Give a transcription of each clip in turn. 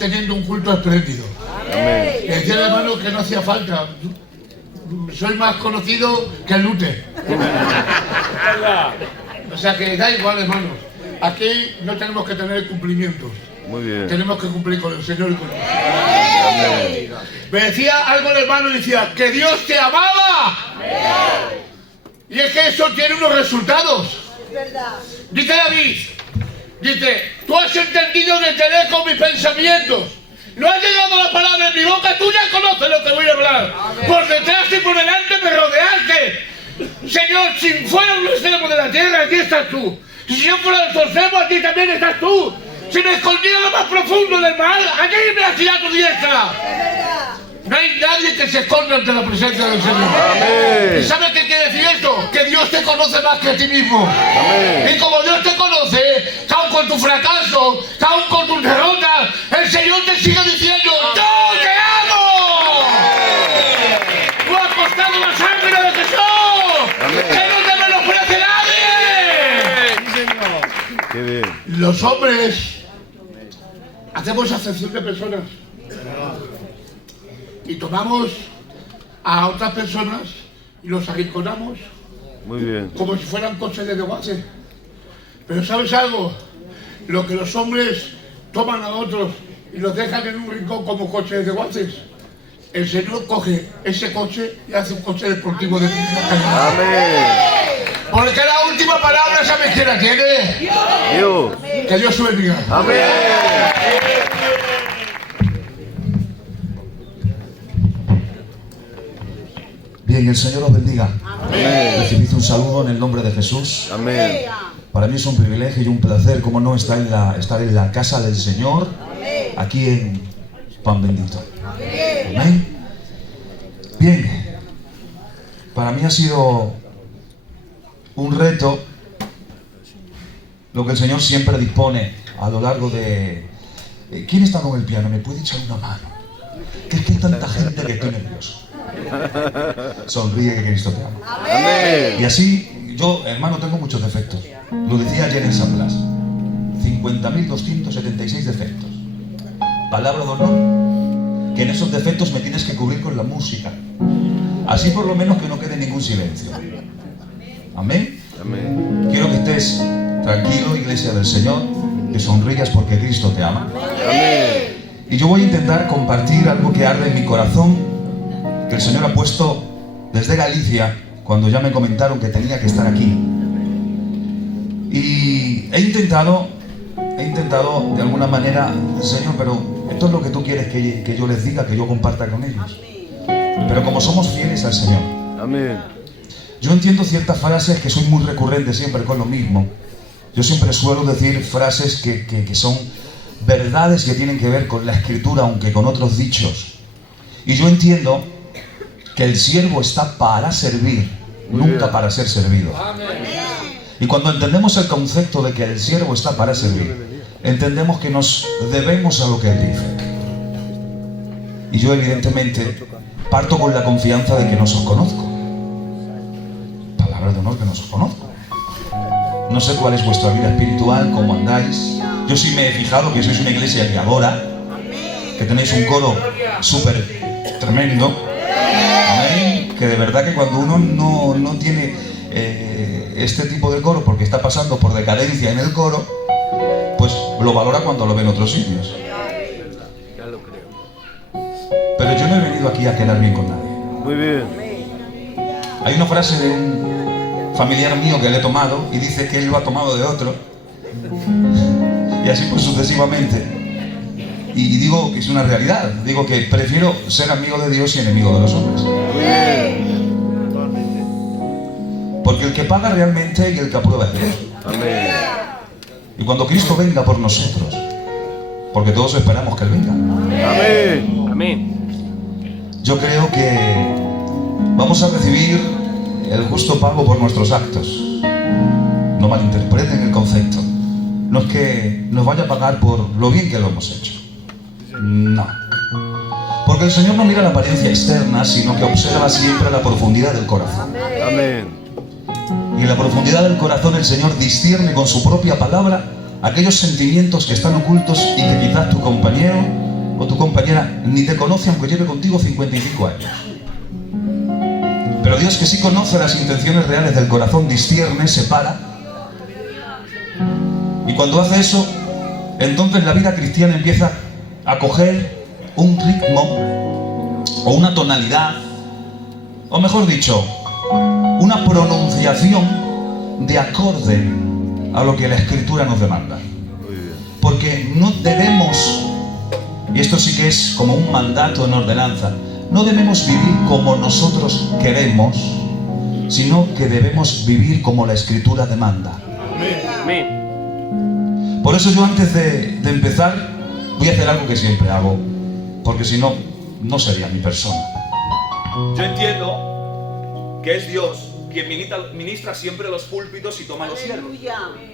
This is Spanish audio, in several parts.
teniendo un culto espléndido. Amén. Le decía al hermano que no hacía falta. Soy más conocido que el Lute. O sea que da igual, hermanos. Aquí no tenemos que tener cumplimientos. Muy bien. Tenemos que cumplir con el Señor y con Dios. Me decía algo el hermano y decía que Dios te amaba. Y es que eso tiene unos resultados. Dice David, dice, tú has entendido desde lejos mis pensamientos. No ha llegado la palabra en mi boca, tú ya conoces lo que voy a hablar. Por detrás y por delante me rodeaste. Señor, si fuera un extremo de la tierra, aquí estás tú. Si yo fuera del extremo, aquí también estás tú. Si me escondía en lo más profundo del mal, aquí me has tirado tu diestra. No hay nadie que se esconda ante la presencia del Señor. Amén. ¿Y sabes qué quiere decir esto? Que Dios te conoce más que a ti mismo. Amén. Y como Dios te conoce, aun con tu fracaso, aun con tus derrotas, el Señor te sigue diciendo, ¡yo te amo! ¡Tú has costado la sangre de Jesús! Amén. ¡Que no te menosprecie nadie! Qué bien. Los hombres hacemos acepción de personas y tomamos a otras personas y los arrinconamos Muy bien. como si fueran coches de desguace. Pero ¿sabes algo? Lo que los hombres toman a otros y los dejan en un rincón como coches de desguaces, el Señor coge ese coche y hace un coche deportivo de vida. Amén. Porque la última palabra, ¿sabes quién la tiene? Dios. Que Dios te bendiga. Amén. Bien, el Señor os bendiga. Amén. Recibid un saludo en el nombre de Jesús. Amén. Para mí es un privilegio y un placer, como no, estar en la casa del Señor, aquí en Pan Bendito. Amén. Bien, para mí ha sido un reto lo que el Señor siempre dispone a lo largo de... ¿Quién está con el piano? ¿Me puede echar una mano? Que es que hay tanta gente que estoy nervioso. Sonríe, que Cristo te ama. Amén. Y así, yo, hermano, tengo muchos defectos. Lo decía ayer en San Blas. 50.276 defectos. Palabra de honor, que en esos defectos me tienes que cubrir con la música. Así por lo menos que no quede ningún silencio. Amén. Amén. Quiero que estés tranquilo, iglesia del Señor, que sonrías porque Cristo te ama. Amén. Y yo voy a intentar compartir algo que arde en mi corazón, que el Señor ha puesto desde Galicia, cuando ya me comentaron que tenía que estar aquí. Y he intentado de alguna manera, Señor, pero esto es lo que tú quieres que yo les diga, que yo comparta con ellos. Pero como somos fieles al Señor, Amén. yo entiendo ciertas frases que soy muy recurrente siempre con lo mismo. Yo siempre suelo decir frases que son verdades que tienen que ver con la Escritura, aunque con otros dichos. Y yo entiendo que el siervo está para servir, nunca para ser servido. Y cuando entendemos el concepto de que el siervo está para servir, entendemos que nos debemos a lo que Él dice. Y yo evidentemente parto con la confianza de que no os conozco. Palabra de honor que no os conozco. No sé cuál es vuestra vida espiritual, cómo andáis. Yo sí me he fijado que sois una iglesia guiadora, que tenéis un coro súper tremendo. Amén. Que de verdad que cuando uno no tiene este tipo de coro porque está pasando por decadencia en el coro, pues lo valora cuando lo ve en otros sitios. Pero yo no he venido aquí a quedar bien con nadie. Muy bien. Hay una frase de un familiar mío que le he tomado y dice que él lo ha tomado de otro. Y así pues sucesivamente. Y digo que es una realidad. Digo que prefiero ser amigo de Dios y enemigo de los hombres. Porque el que paga realmente y el que aprueba es Dios. Amén. Y cuando Cristo venga por nosotros, porque todos esperamos que Él venga, Amén. Amén. yo creo que vamos a recibir el justo pago por nuestros actos. No malinterpreten el concepto. No es que nos vaya a pagar por lo bien que lo hemos hecho. No. Porque el Señor no mira la apariencia externa, sino que observa siempre la profundidad del corazón. Amén. Y en la profundidad del corazón el Señor discierne con su propia palabra aquellos sentimientos que están ocultos y que quizás tu compañero o tu compañera ni te conoce aunque lleve contigo 55 años. Pero Dios, que sí conoce las intenciones reales del corazón, discierne, separa. Y cuando hace eso, entonces la vida cristiana empieza a coger un ritmo o una tonalidad, o mejor dicho, una pronunciación de acorde a lo que la Escritura nos demanda. Porque no debemos, y esto sí que es como un mandato en ordenanza, no debemos vivir como nosotros queremos, sino que debemos vivir como la Escritura demanda. Por eso yo, antes de empezar, voy a hacer algo que siempre hago, porque si no, no sería mi persona. Yo entiendo que es Dios quien ministra siempre los púlpitos y toma los siervos.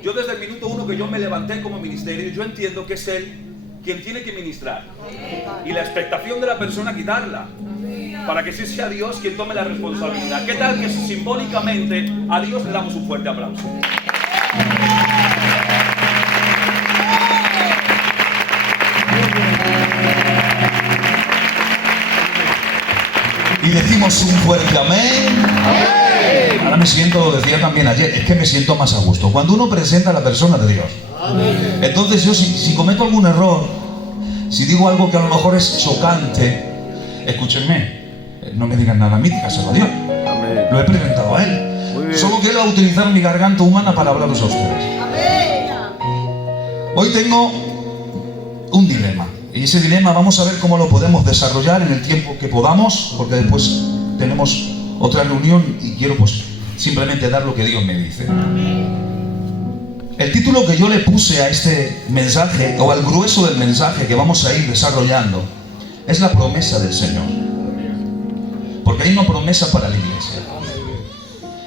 Yo desde el minuto 1 que yo me levanté como ministerio, yo entiendo que es Él quien tiene que ministrar. Y la expectación de la persona quitarla, para que sí sea Dios quien tome la responsabilidad. ¿Qué tal que simbólicamente a Dios le damos un fuerte aplauso? Y decimos un fuerte amén. Amén. Ahora me siento, lo decía también ayer, es que me siento más a gusto cuando uno presenta a la persona de Dios. Amén. Entonces yo, si cometo algún error, si digo algo que a lo mejor es chocante, escúchenme, no me digan nada a mí, dígaselo a Dios. Amén. Lo he presentado a Él. Solo quiero utilizar mi garganta humana para hablaros a ustedes. Amén. Hoy tengo un dilema. Y ese dilema vamos a ver cómo lo podemos desarrollar en el tiempo que podamos, porque después tenemos otra reunión y quiero pues simplemente dar lo que Dios me dice. El título que yo le puse a este mensaje, o al grueso del mensaje que vamos a ir desarrollando, es la promesa del Señor. Porque hay una promesa para la iglesia.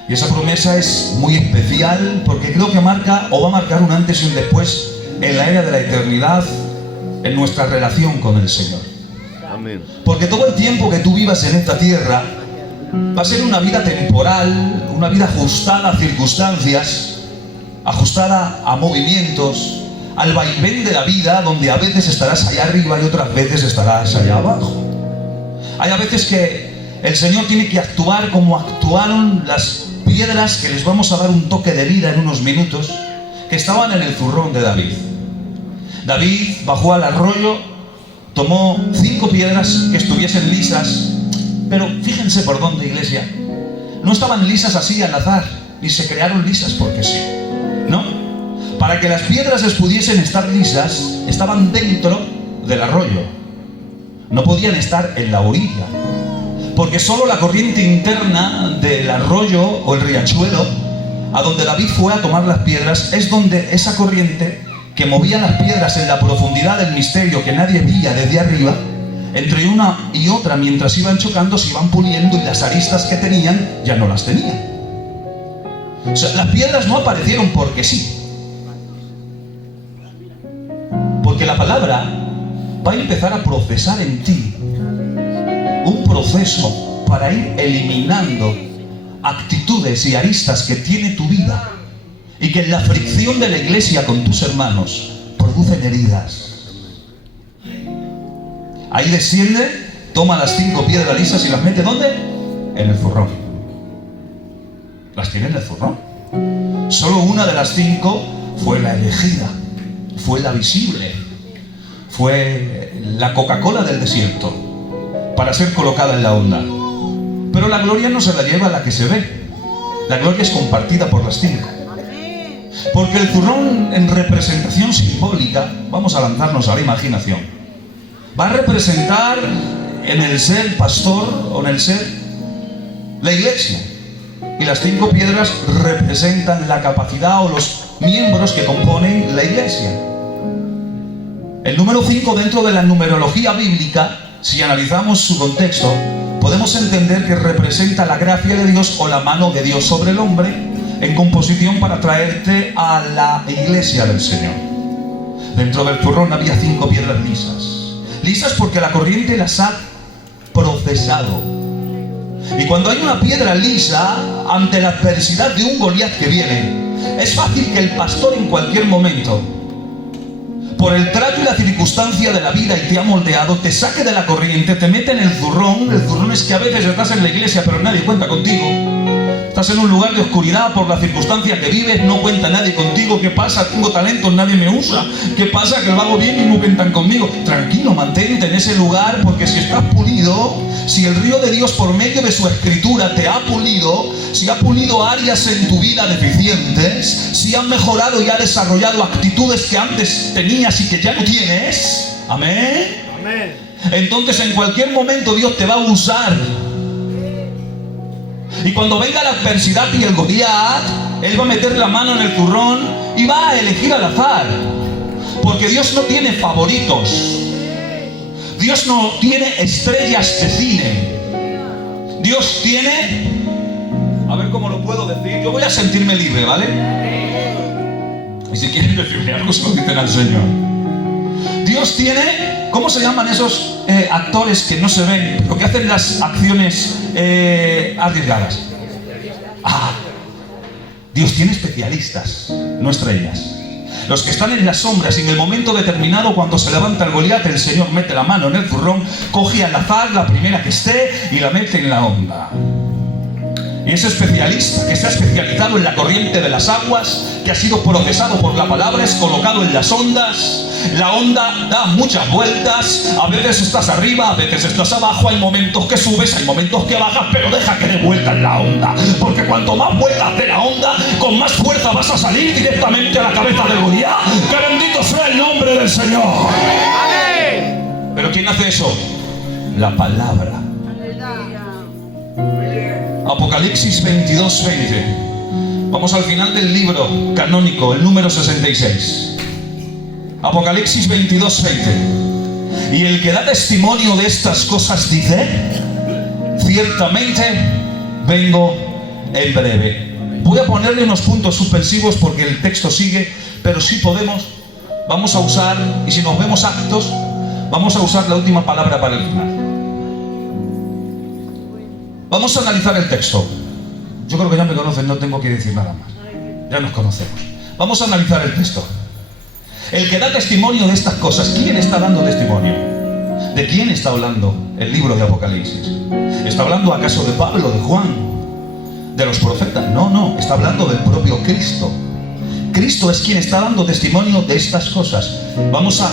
Y esa promesa es muy especial porque creo que marca o va a marcar un antes y un después en la era de la eternidad, en nuestra relación con el Señor. Amén. Porque todo el tiempo que tú vivas en esta tierra va a ser una vida temporal, una vida ajustada a circunstancias, ajustada a movimientos, al vaivén de la vida, donde a veces estarás allá arriba y otras veces estarás allá abajo. Hay a veces que el Señor tiene que actuar como actuaron las piedras que les vamos a dar un toque de vida en unos minutos, que estaban en el zurrón de David. David bajó al arroyo, tomó 5 piedras que estuviesen lisas, pero fíjense por dónde, iglesia, no estaban lisas así al azar, ni se crearon lisas porque sí, no. Para que las piedras pudiesen estar lisas, estaban dentro del arroyo, no podían estar en la orilla, porque solo la corriente interna del arroyo o el riachuelo, a donde David fue a tomar las piedras, es donde esa corriente que movía las piedras en la profundidad del misterio que nadie veía desde arriba, entre una y otra, mientras iban chocando, se iban puliendo y las aristas que tenían ya no las tenían. O sea, las piedras no aparecieron porque sí. Porque la palabra va a empezar a procesar en ti un proceso para ir eliminando actitudes y aristas que tiene tu vida, y que en la fricción de la iglesia con tus hermanos producen heridas. Ahí desciende, toma las 5 piedras lisas y las mete ¿dónde? En el zurrón. Las tiene en el zurrón. Solo una de las 5 fue la elegida, fue la visible, fue la Coca-Cola del desierto, para ser colocada en la onda. Pero la gloria no se la lleva la que se ve, la gloria es compartida por las 5. Porque el zurrón, en representación simbólica, vamos a lanzarnos a la imaginación, va a representar en el ser pastor o en el ser la iglesia, y las 5 piedras representan la capacidad o los miembros que componen la iglesia. El número 5 dentro de la numerología bíblica, si analizamos su contexto, podemos entender que representa la gracia de Dios o la mano de Dios sobre el hombre, en composición para traerte a la iglesia del Señor. Dentro del zurrón había 5 piedras lisas. Lisas porque la corriente las ha procesado. Y cuando hay una piedra lisa, ante la adversidad de un Goliat que viene, es fácil que el pastor en cualquier momento por el trato y la circunstancia de la vida y te ha moldeado, te saque de la corriente, te mete en el zurrón. El zurrón es que a veces estás en la iglesia pero nadie cuenta contigo. Estás en un lugar de oscuridad por la circunstancia que vives, no cuenta nadie contigo. ¿Qué pasa? Tengo talentos, nadie me usa. ¿Qué pasa? Que lo hago bien y no cuentan conmigo. Tranquilo, mantente en ese lugar, porque si estás pulido, si el río de Dios por medio de su escritura te ha pulido, si ha pulido áreas en tu vida deficientes, si has mejorado y ha desarrollado actitudes que antes tenías y que ya no tienes, amén, Amén. entonces en cualquier momento Dios te va a usar. Y cuando venga la adversidad y el Goliat, Él va a meter la mano en el zurrón y va a elegir al azar. Porque Dios no tiene favoritos. Dios no tiene estrellas de cine. Dios tiene... A ver cómo lo puedo decir. Yo voy a sentirme libre, ¿vale? Y si quieren decirme algo, se lo dicen al Señor. Dios tiene... ¿Cómo se llaman esos actores que no se ven, pero que hacen las acciones arriesgadas? Dios tiene especialistas, no estrellas. Los que están en las sombras y en el momento determinado, cuando se levanta el Goliat, el Señor mete la mano en el zurrón, coge al azar la primera que esté y la mete en la onda. Y ese especialista que se ha especializado en la corriente de las aguas, que ha sido procesado por la palabra, es colocado en las ondas. La onda da muchas vueltas, a veces estás arriba, a veces estás abajo, hay momentos que subes, hay momentos que bajas, pero deja que dé vueltas la onda, porque cuanto más vueltas dé la onda, con más fuerza vas a salir directamente a la cabeza del Goliat. ¡Que bendito sea el nombre del Señor! ¡Amén! ¿Pero quién hace eso? La palabra. Apocalipsis 22:20. Vamos al final del libro canónico, el número 66. Apocalipsis 22:20. Y el que da testimonio de estas cosas dice: ciertamente vengo en breve. Voy a ponerle unos puntos suspensivos porque el texto sigue, pero si podemos, vamos a usar, y si nos vemos aptos, vamos a usar la última palabra para el final. Vamos a analizar el texto. Yo creo que ya me conocen, no tengo que decir nada más. Ya nos conocemos. Vamos a analizar el texto. El que da testimonio de estas cosas, ¿quién está dando testimonio? ¿De quién está hablando el libro de Apocalipsis? ¿Está hablando acaso de Pablo, de Juan, de los profetas? No, está hablando del propio Cristo. Cristo es quien está dando testimonio de estas cosas. Vamos a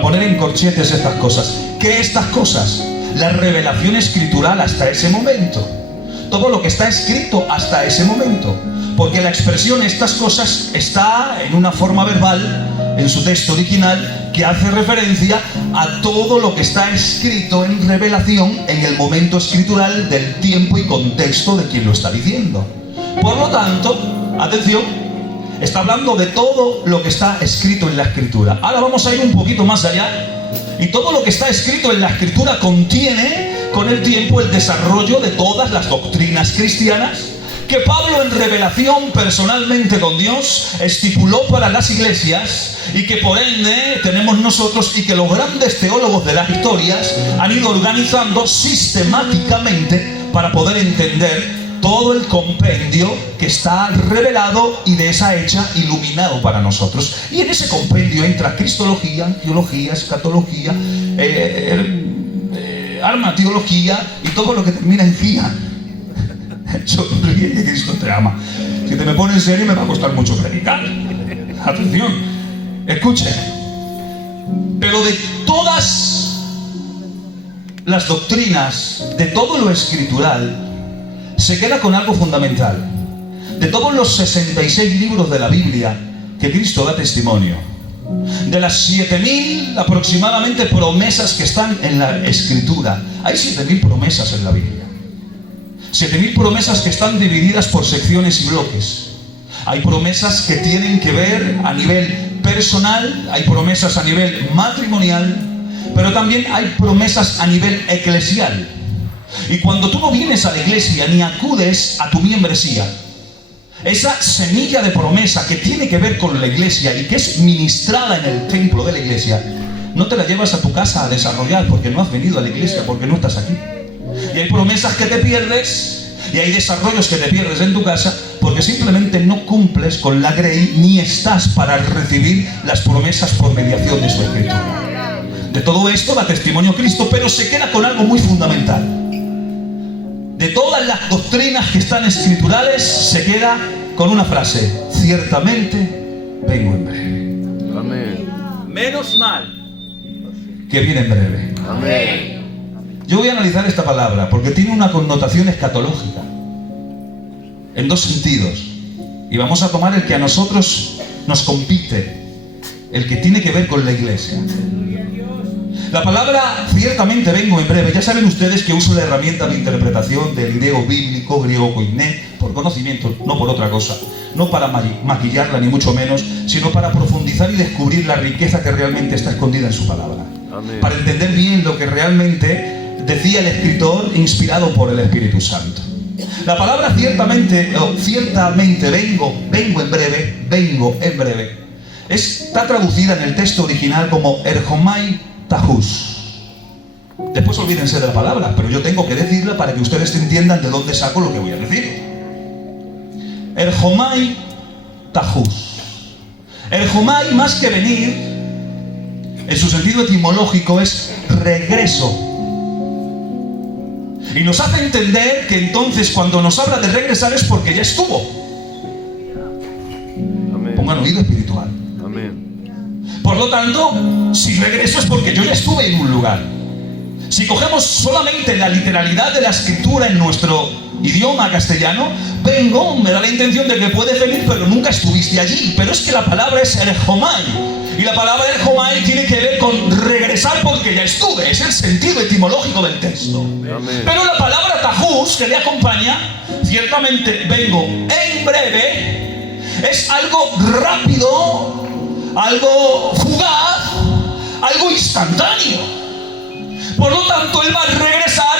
poner en corchetes estas cosas. ¿Qué estas cosas? La revelación escritural hasta ese momento. Todo lo que está escrito hasta ese momento. Porque la expresión estas cosas está en una forma verbal, en su texto original, que hace referencia a todo lo que está escrito en revelación en el momento escritural del tiempo y contexto de quien lo está diciendo. Por lo tanto, atención, está hablando de todo lo que está escrito en la Escritura. Ahora vamos a ir un poquito más allá. Y todo lo que está escrito en la Escritura contiene con el tiempo el desarrollo de todas las doctrinas cristianas que Pablo en revelación personalmente con Dios estipuló para las iglesias y que por ende tenemos nosotros y que los grandes teólogos de las historias han ido organizando sistemáticamente para poder entender todo el compendio que está revelado y de esa hecha iluminado para nosotros. Y en ese compendio entra cristología, teología, escatología, armateología y todo lo que termina en gía. Sonríe que Cristo te ama. Si te me pones en serio me va a costar mucho predicar. Atención, escuchen. Pero de todas las doctrinas, de todo lo escritural, se queda con algo fundamental. De todos los 66 libros de la Biblia que Cristo da testimonio, de las 7.000 aproximadamente promesas que están en la Escritura, hay 7.000 promesas en la Biblia. 7.000 promesas que están divididas por secciones y bloques. Hay promesas que tienen que ver a nivel personal, hay promesas a nivel matrimonial, pero también hay promesas a nivel eclesial. Y cuando tú no vienes a la iglesia ni acudes a tu membresía, esa semilla de promesa que tiene que ver con la iglesia y que es ministrada en el templo de la iglesia, no te la llevas a tu casa a desarrollar porque no has venido a la iglesia, porque no estás aquí. Y hay promesas que te pierdes y hay desarrollos que te pierdes en tu casa porque simplemente no cumples con la grey ni estás para recibir las promesas por mediación de su escritura. De todo esto da testimonio Cristo, pero se queda con algo muy fundamental. De todas las doctrinas que están escriturales, se queda con una frase: ciertamente vengo en breve. Amén. Menos mal. Que viene en breve. Amén. Yo voy a analizar esta palabra porque tiene una connotación escatológica en dos sentidos, y vamos a tomar el que a nosotros nos compete, el que tiene que ver con la iglesia. La palabra ciertamente vengo en breve, ya saben ustedes que uso la herramienta de interpretación del griego bíblico, griego koiné, por conocimiento, no por otra cosa, no para maquillarla ni mucho menos, sino para profundizar y descubrir la riqueza que realmente está escondida en su palabra. Amén. Para entender bien lo que realmente decía el escritor inspirado por el Espíritu Santo. La palabra ciertamente vengo en breve, está traducida en el texto original como erhomai tahus. Después olvídense de la palabra, pero yo tengo que decirla para que ustedes entiendan de dónde saco lo que voy a decir. Erhomai tahus. Erhomai, más que venir, en su sentido etimológico es regreso. Y nos hace entender que entonces cuando nos habla de regresar es porque ya estuvo. Amén. Pongan oído espiritual. Amén. Por lo tanto, si regreso es porque yo ya estuve en un lugar. Si cogemos solamente la literalidad de la escritura en nuestro idioma castellano, vengo, me da la intención de que puedes venir, pero nunca estuviste allí. Pero es que la palabra es erhomai. Y la palabra erhomai tiene que ver con regresar porque ya estuve. Es el sentido etimológico del texto. Amén. Pero la palabra tahus que le acompaña, ciertamente vengo en breve, es algo rápido, algo fugaz, algo instantáneo. Por lo tanto, él va a regresar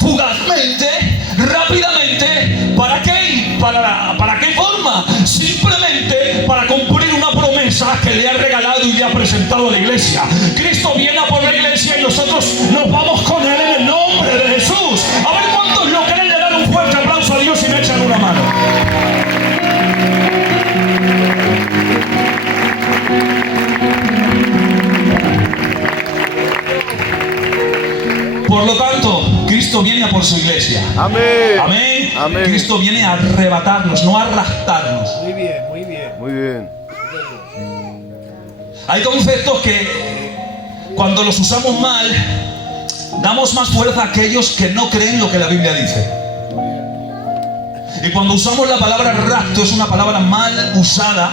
fugazmente, rápidamente. ¿Para qué? ¿Para qué forma? Simplemente para cumplir una promesa que le ha regalado y le ha presentado a la iglesia. Cristo viene a por la iglesia y nosotros nos vamos con él en el nombre de Jesús. A ver cuántos lo creen, le dan un fuerte aplauso a Dios y me echan una mano. Por lo tanto, Cristo viene a por su iglesia. Amén. Amén. Amén. Cristo viene a arrebatarnos, no a raptarnos. Muy bien, muy bien. Muy bien. Hay conceptos que cuando los usamos mal, damos más fuerza a aquellos que no creen lo que la Biblia dice. Y cuando usamos la palabra rapto, es una palabra mal usada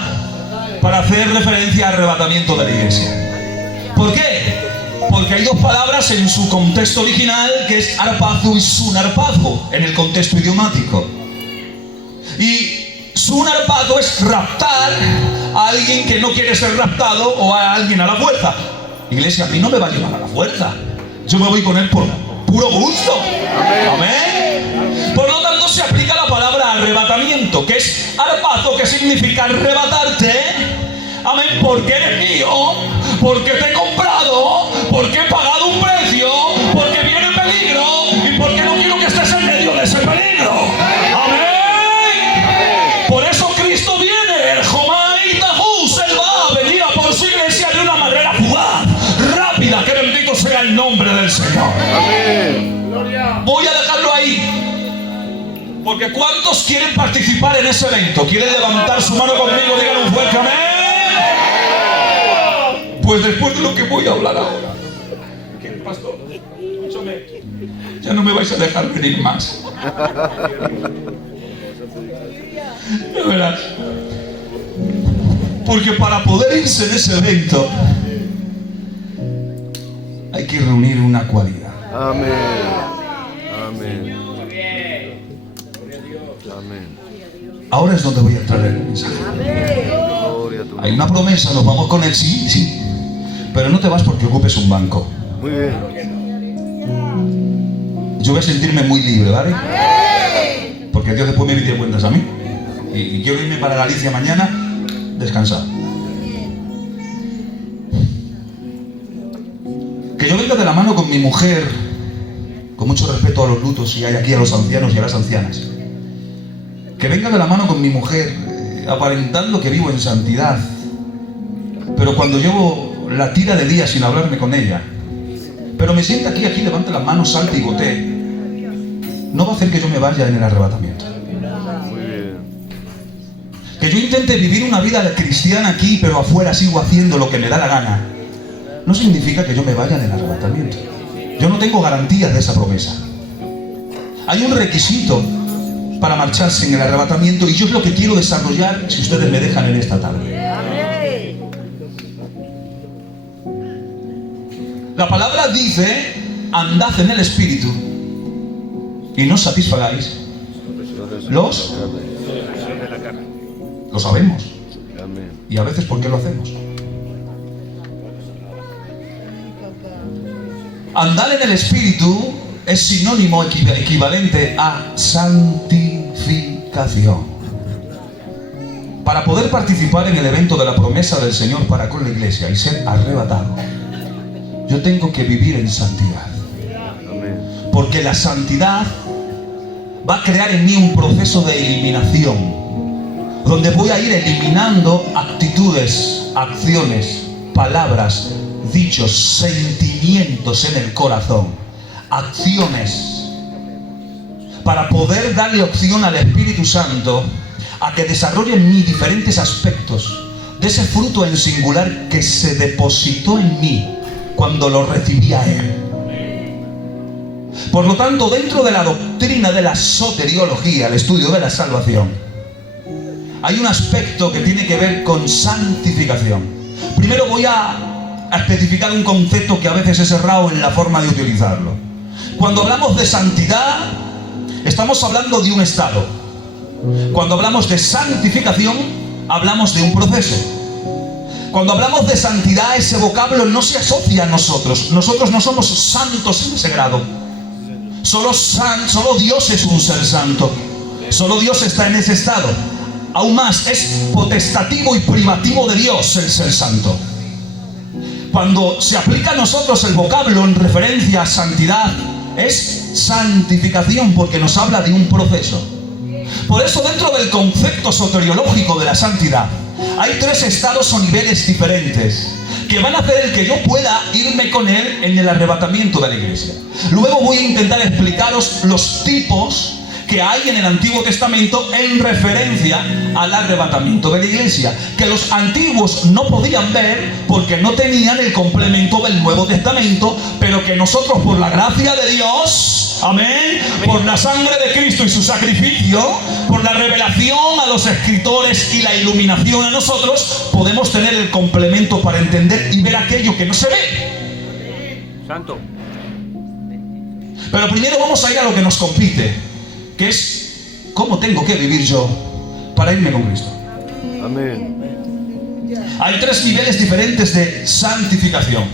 para hacer referencia al arrebatamiento de la iglesia. ¿Por qué? Porque hay dos palabras en su contexto original, que es arpazo y sunarpazo, en el contexto idiomático. Y sunarpazo es raptar a alguien que no quiere ser raptado o a alguien a la fuerza. Iglesia, a mí no me va a llevar a la fuerza. Yo me voy con él por puro gusto. Amén. Por lo tanto, se aplica la palabra arrebatamiento, que es arpazo, que significa arrebatarte. Amén, porque eres mío, porque te he comprado, porque he pagado un precio, porque viene peligro y porque no quiero que estés en medio de ese peligro. Amén. Por eso Cristo viene, el Jomai Tahus, él va a venir a por su iglesia de una manera fugaz, rápida, que bendito sea el nombre del Señor. Amén. Voy a dejarlo ahí, porque ¿cuántos quieren participar en ese evento? ¿Quieren levantar su mano conmigo? Digan un fuerte amén. Pues después de lo que voy a hablar ahora, ¿qué, pastor? Escúchame, ya no me vais a dejar venir más. De verdad. Porque para poder irse de ese evento hay que reunir una cualidad. Amén. Amén. Amén. Ahora es donde voy a entrar en el mensaje. Gloria a tu Hay nombre. una promesa, nos vamos con él, sí, sí. Pero no te vas porque ocupes un banco. Muy bien. Yo voy a sentirme muy libre, ¿vale? Porque Dios después me pide cuentas a mí. Y quiero irme para Galicia mañana descansado. Que yo venga de la mano con mi mujer, con mucho respeto a los lutos y hay aquí a los ancianos y a las ancianas. que venga de la mano con mi mujer, aparentando que vivo en santidad, pero cuando llevo la tira de días sin hablarme con ella, pero me sienta aquí, levante las manos, salte y gotee, no va a hacer que yo me vaya en el arrebatamiento. Muy bien. Que yo intente vivir una vida cristiana aquí, pero afuera sigo haciendo lo que me da la gana, no significa que yo me vaya en el arrebatamiento. Yo no tengo garantías de esa promesa. Hay un requisito para marcharse en el arrebatamiento, y yo es lo que quiero desarrollar, si ustedes me dejan, en esta tarde. La palabra dice: andad en el Espíritu y no satisfagáis los... Lo sabemos. Amén. Y a veces, ¿por qué lo hacemos? Andar en el Espíritu es sinónimo equivalente a santificación. Para poder participar en el evento de la promesa del Señor para con la iglesia y ser arrebatado, yo tengo que vivir en santidad. Amén. Porque la santidad va a crear en mí un proceso de eliminación, donde voy a ir eliminando actitudes, acciones, palabras, dichos, sentimientos en el corazón, acciones, para poder darle opción al Espíritu Santo a que desarrolle en mí diferentes aspectos de ese fruto en singular que se depositó en mí cuando lo recibí a Él. Por lo tanto, dentro de la doctrina de la soteriología, el estudio de la salvación, hay un aspecto que tiene que ver con santificación. Primero voy a especificar un concepto que a veces es errado en la forma de utilizarlo. Cuando hablamos de santidad, estamos hablando de un estado. Cuando hablamos de santificación, hablamos de un proceso. Cuando hablamos de santidad, ese vocablo no se asocia a nosotros. Nosotros no somos santos en ese grado. Solo Dios es un ser santo. Solo Dios está en ese estado. Aún más, es potestativo y privativo de Dios el ser santo. Cuando se aplica a nosotros el vocablo en referencia a santidad, es santificación, porque nos habla de un proceso. Por eso, dentro del concepto soteriológico de la santidad, hay 3 estados o niveles diferentes que van a hacer el que yo pueda irme con Él en el arrebatamiento de la iglesia. Luego voy a intentar explicaros los tipos que hay en el Antiguo Testamento en referencia al arrebatamiento de la iglesia, que los antiguos no podían ver porque no tenían el complemento del Nuevo Testamento, pero que nosotros, por la gracia de Dios, amén, por la sangre de Cristo y su sacrificio, por la revelación a los escritores y la iluminación a nosotros, podemos tener el complemento para entender y ver aquello que no se ve. Santo. Pero primero vamos a ir a lo que nos compete, que es cómo tengo que vivir yo para irme con Cristo. Amén. Hay 3 niveles diferentes de santificación.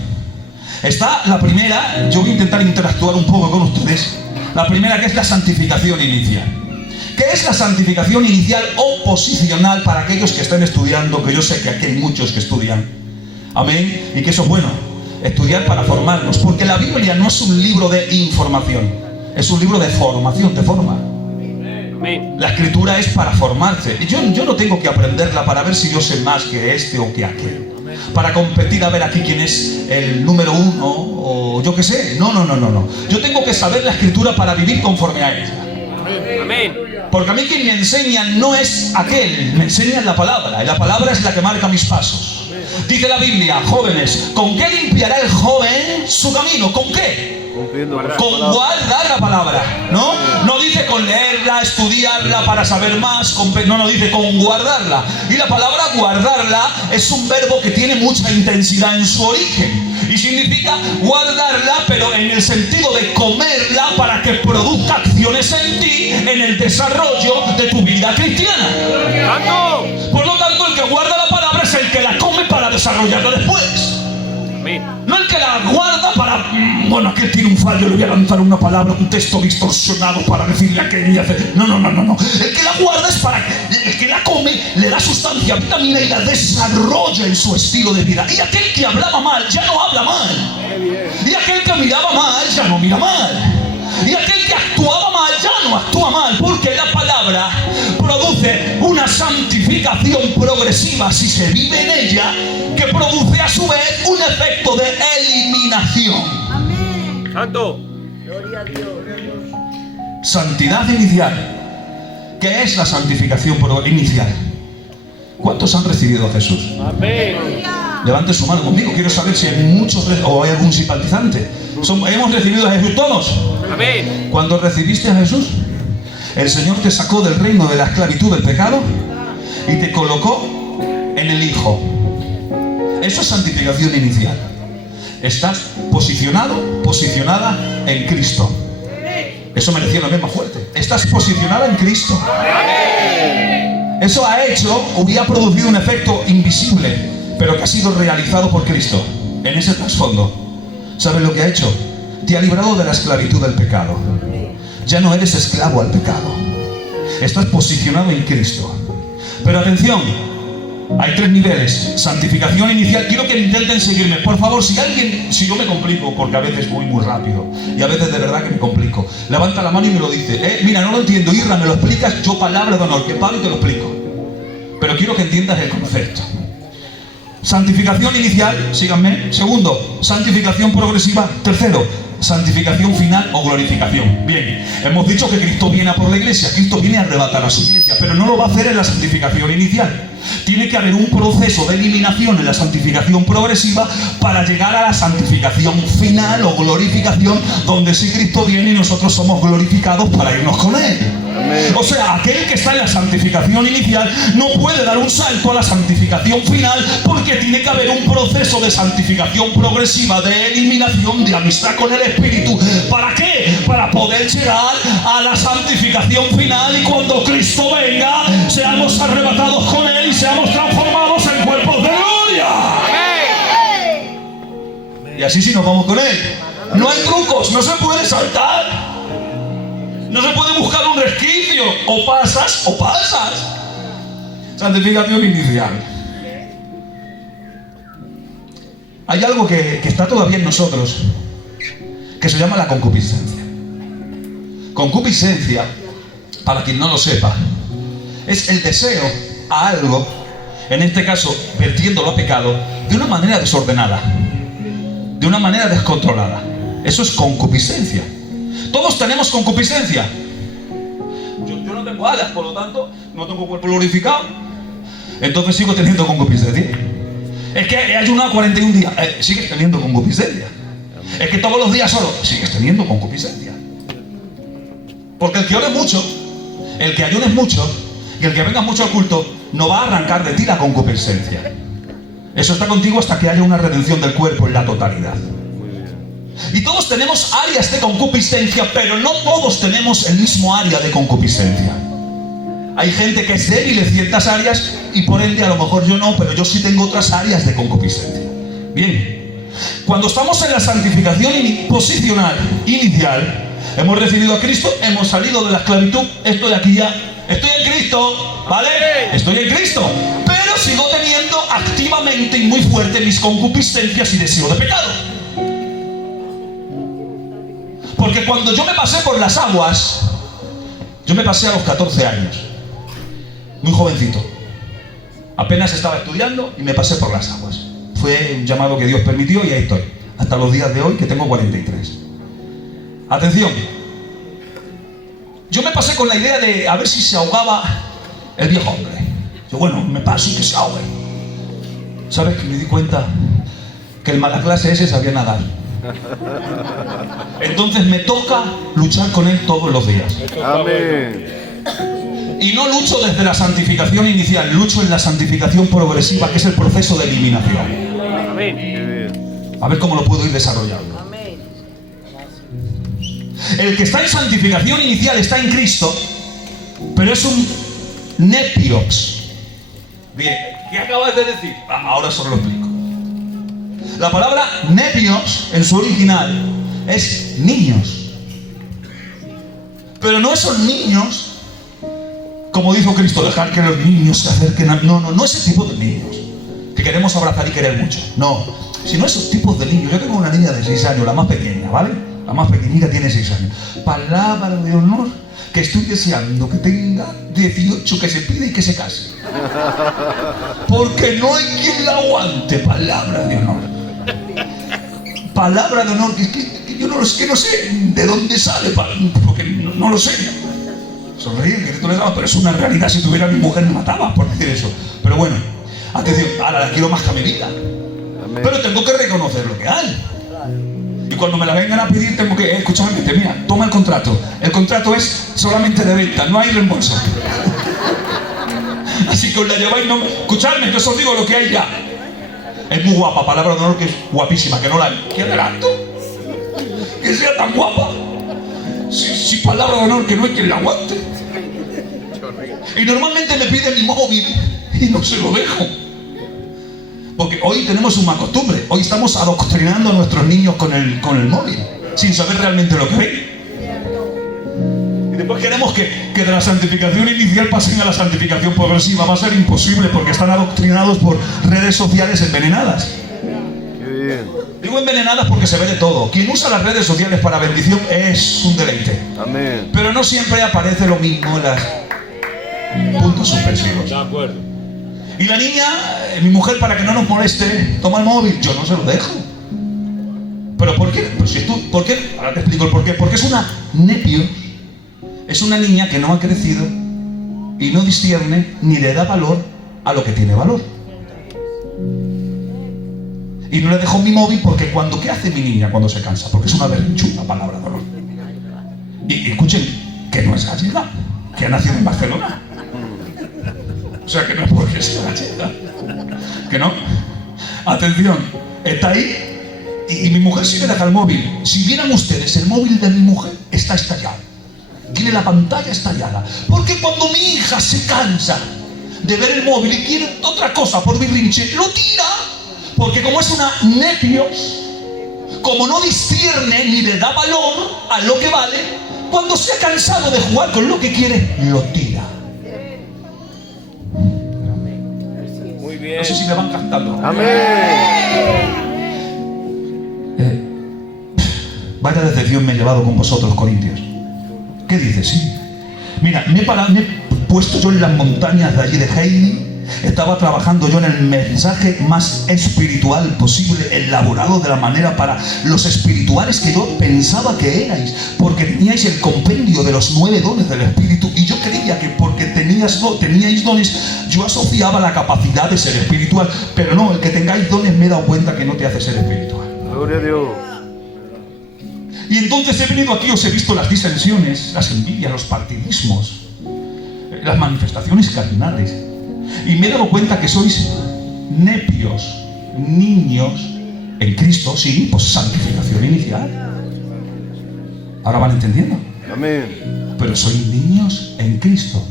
Está la primera, yo voy a intentar interactuar un poco con ustedes. La primera, que es la santificación inicial. ¿Qué es la santificación inicial o posicional para aquellos que están estudiando? Que yo sé que aquí hay muchos que estudian. Amén. Y que eso es bueno, estudiar para formarnos. Porque la Biblia no es un libro de información, es un libro de formación, te forma. La escritura es para formarse. Y yo no tengo que aprenderla para ver si yo sé más que este o que aquel, para competir a ver aquí quién es el número 1 o yo qué sé. No. Yo tengo que saber la escritura para vivir conforme a ella. Amén. Porque a mí quien me enseña no es aquel, me enseña la palabra. Y la palabra es la que marca mis pasos. Dice la Biblia: jóvenes, ¿con qué limpiará el joven su camino? ¿Con qué? Con guardar la palabra, ¿no? No dice con leerla, estudiarla para saber más, no, dice con guardarla. Y la palabra guardarla es un verbo que tiene mucha intensidad en su origen. Y significa guardarla, pero en el sentido de comerla para que produzca acciones en ti en el desarrollo de tu vida cristiana. Por lo tanto, el que guarda la palabra es el que la come para desarrollarla después. No el que la guarda para, bueno, aquel tiene un fallo, le voy a lanzar una palabra, un texto distorsionado para decirle aquello y hacer. No. El que la guarda es para el que la come, le da sustancia, vitamina y la desarrolla en su estilo de vida. Y aquel que hablaba mal ya no habla mal. Y aquel que miraba mal ya no mira mal. Y aquel que actuaba mal ya no actúa mal, porque la palabra produce santificación progresiva, si se vive en ella, que produce a su vez un efecto de eliminación. Amén. Santo. Gloria a Dios. Santidad inicial. ¿Qué es la santificación inicial? ¿Cuántos han recibido a Jesús? Levante su mano conmigo. Quiero saber si hay muchos o hay algún simpatizante. ¿Hemos recibido a Jesús todos? Amén. Cuando recibiste a Jesús, el Señor te sacó del reino de la esclavitud del pecado y te colocó en el Hijo. Eso es santificación inicial. Estás posicionado, posicionada en Cristo. Eso merecía una vez más fuerte. Estás posicionada en Cristo. Eso ha hecho, hubiera producido un efecto invisible, pero que ha sido realizado por Cristo. En ese trasfondo, ¿sabes lo que ha hecho? Te ha librado de la esclavitud del pecado. Ya no eres esclavo al pecado. Estás posicionado en Cristo. Pero atención, hay 3 niveles. Santificación inicial. Quiero que intenten seguirme. Por favor, si yo me complico, porque a veces voy muy rápido y a veces de verdad que me complico, levanta la mano y me lo dice. Mira, no lo entiendo, Irra, me lo explicas, yo palabra de honor, que paro y te lo explico. Pero quiero que entiendas el concepto. Santificación inicial, síganme. Segundo, santificación progresiva. Tercero, santificación final o glorificación. Bien, hemos dicho que Cristo viene a por la iglesia. Cristo viene a arrebatar a su iglesia, pero no lo va a hacer en la santificación inicial. Tiene que haber un proceso de eliminación en la santificación progresiva para llegar a la santificación final o glorificación, donde sí Cristo viene y nosotros somos glorificados para irnos con Él. Amén. O sea, aquel que está en la santificación inicial no puede dar un salto a la santificación final, porque tiene que haber un proceso de santificación progresiva, de eliminación, de amistad con el Espíritu. ¿Para qué? Para poder llegar a la santificación final y cuando Cristo venga seamos arrebatados con Él y seamos transformados en cuerpos de gloria. Amén. Y así sí nos vamos con Él. No hay trucos, no se puede saltar. No se puede buscar un resquicio. O pasas o pasas. Santificación inicial. Hay algo que está todavía en nosotros, que se llama la concupiscencia. Concupiscencia, para quien no lo sepa, es el deseo a algo, en este caso vertiéndolo a pecado, de una manera desordenada, de una manera descontrolada. Eso es concupiscencia. Todos tenemos concupiscencia. Yo no tengo alas, por lo tanto no tengo cuerpo glorificado, entonces sigo teniendo concupiscencia. Es que he ayunado 41 días, sigues teniendo concupiscencia. Es que todos los días solo, sigues teniendo concupiscencia. Porque el que ore mucho, el que ayunes mucho y el que venga mucho al culto, no va a arrancar de ti la concupiscencia. Eso está contigo hasta que haya una redención del cuerpo en la totalidad. Y todos tenemos áreas de concupiscencia, pero no todos tenemos el mismo área de concupiscencia. Hay gente que es débil en ciertas áreas y por ende a lo mejor yo no, pero yo sí tengo otras áreas de concupiscencia. Bien, cuando estamos en la santificación posicional inicial, hemos recibido a Cristo, hemos salido de la esclavitud, estoy aquí ya, estoy en Cristo, ¿vale? Estoy en Cristo, pero sigo teniendo activamente y muy fuerte mis concupiscencias y deseo de pecado. Porque cuando yo me pasé por las aguas, yo me pasé a los 14 años, muy jovencito. Apenas estaba estudiando y me pasé por las aguas. Fue un llamado que Dios permitió y ahí estoy, hasta los días de hoy, que tengo 43. Atención, yo me pasé con la idea de a ver si se ahogaba el viejo hombre. Yo, bueno, me paso y que se ahogue. ¿Sabes que me di cuenta? Que el mala clase ese sabía nadar. Entonces me toca luchar con él todos los días. Amén. Y no lucho desde la santificación inicial, lucho en la santificación progresiva, que es el proceso de eliminación. Amén. A ver cómo lo puedo ir desarrollando. El que está en santificación inicial está en Cristo, pero es un nepios. Bien, ¿qué acabas de decir? Ahora solo lo explico. La palabra nepios en su original es niños. Pero no esos niños, como dijo Cristo, dejar que los niños se acerquen a... No ese tipo de niños que queremos abrazar y querer mucho. No, sino esos tipos de niños. Yo tengo una niña de 6 años, la más pequeña, ¿vale? La más pequeñita tiene 6 años. Palabra de honor que estoy deseando que tenga 18, que se pide y que se case. Porque no hay quien la aguante. Palabra de honor. Palabra de honor que yo no sé de dónde sale, porque no lo sé. Sonríen, que tú les dabas, pero es una realidad. Si tuviera mi mujer me mataba por decir eso. Pero bueno, atención, ahora la quiero más que a mi vida. Pero tengo que reconocer lo que hay. Y cuando me la vengan a pedir tengo que, escúchame, mira, toma el contrato. El contrato es solamente de venta, no hay reembolso. Así que os la lleváis, no. Escuchadme, yo os digo lo que hay ya. Es muy guapa, palabra de honor, que es guapísima, que no la hay. ¿Qué adelanto? Que sea tan guapa. Si palabra de honor que no hay quien la aguante. Y normalmente me piden mi móvil y no se lo dejo. Porque hoy tenemos una costumbre. Hoy estamos adoctrinando a nuestros niños con el móvil, sin saber realmente lo que ven. Y después queremos que de la santificación inicial pasen a la santificación progresiva. Va a ser imposible porque están adoctrinados por redes sociales envenenadas. Digo envenenadas porque se ve de todo. Quien usa las redes sociales para bendición es un deleite. Amén. Pero no siempre aparece lo mismo en los puntos suspensivos. De acuerdo. Y la niña, mi mujer, para que no nos moleste, toma el móvil. Yo no se lo dejo. ¿Pero por qué? Pues si ¿por qué? Ahora te explico el por qué. Porque es una nepios. Es una niña que no ha crecido y no discierne ni le da valor a lo que tiene valor. Y no le dejo mi móvil porque ¿qué hace mi niña cuando se cansa? Porque es una berrinchuda, palabra de honor. Y escuchen, que no es gallega, que ha nacido en Barcelona. O sea, que no es porque sea gallega. Que no. Atención, está ahí y mi mujer sí le deja el móvil. Si vieran ustedes, el móvil de mi mujer está estallado. Tiene la pantalla estallada. Porque cuando mi hija se cansa de ver el móvil y quiere otra cosa por berrinche, lo tira. Porque como es una nepios, como no discierne ni le da valor a lo que vale, cuando se ha cansado de jugar con lo que quiere, lo tira. Muy bien. No sé si me van cantando. Amén. Vaya decepción me he llevado con vosotros, corintios. ¿Qué dices? Sí. Mira, me he puesto yo en las montañas de allí de Heidi. Estaba trabajando yo en el mensaje más espiritual posible, elaborado de la manera para los espirituales que yo pensaba que erais, porque teníais el compendio de los 9 dones del Espíritu, y yo creía que porque teníais dones, yo asociaba la capacidad de ser espiritual, pero no, el que tengáis dones me he dado cuenta que no te hace ser espiritual. Gloria a Dios. Y entonces he venido aquí, os he visto las disensiones, las envidias, los partidismos, las manifestaciones carnales. Y me he dado cuenta que sois nepios, niños en Cristo, sí, pues santificación inicial. Ahora van entendiendo. Amén. Pero sois niños en Cristo.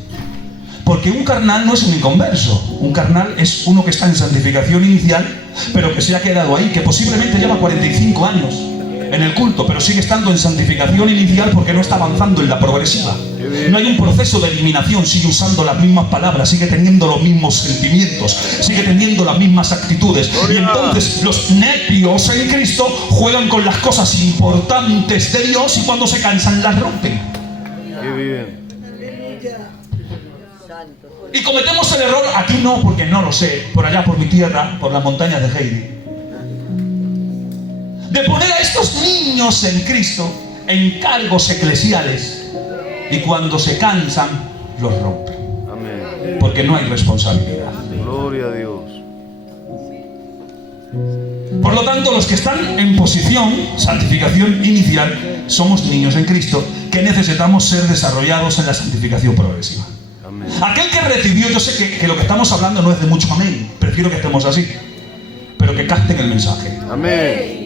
Porque un carnal no es un inconverso. Un carnal es uno que está en santificación inicial, pero que se ha quedado ahí, que posiblemente lleva 45 años en el culto, pero sigue estando en santificación inicial porque no está avanzando en la progresiva. No hay un proceso de eliminación, sigue usando las mismas palabras, sigue teniendo los mismos sentimientos, sigue teniendo las mismas actitudes. Y entonces los nepios en Cristo juegan con las cosas importantes de Dios y cuando se cansan las rompen. Qué bien. Y cometemos el error, aquí no, porque no lo sé, por allá por mi tierra, por las montañas de Heidi, de poner a estos niños en Cristo en cargos eclesiales. Y cuando se cansan, los rompen. Amén. Porque no hay responsabilidad. Gloria a Dios. Por lo tanto, los que están en posición, santificación inicial, somos niños en Cristo que necesitamos ser desarrollados en la santificación progresiva. Amén. Aquel que recibió, yo sé que lo que estamos hablando no es de mucho amén, prefiero que estemos así, pero que capten el mensaje. Amén.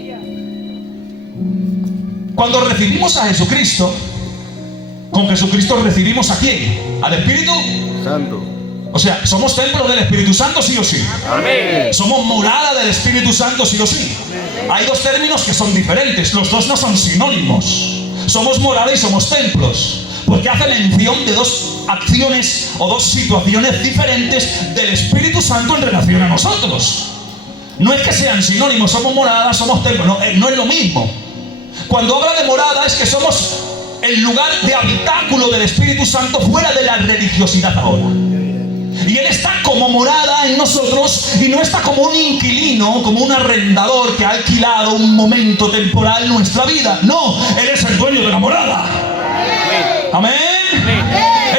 Cuando recibimos a Jesucristo, con Jesucristo recibimos ¿a quién? ¿Al Espíritu Santo. O sea, somos templo del Espíritu Santo, sí o sí. Amén. Somos morada del Espíritu Santo, sí o sí. Hay dos términos que son diferentes, los dos no son sinónimos. Somos morada y somos templos, porque hace mención de dos acciones o dos situaciones diferentes del Espíritu Santo en relación a nosotros. No es que sean sinónimos, somos morada, somos templos, no es lo mismo. Cuando habla de morada es que somos el lugar de habitáculo del Espíritu Santo fuera de la religiosidad ahora. Y Él está con como morada en nosotros y no está como un inquilino, como un arrendador que ha alquilado un momento temporal nuestra vida. No, Él es el dueño de la morada. Amén.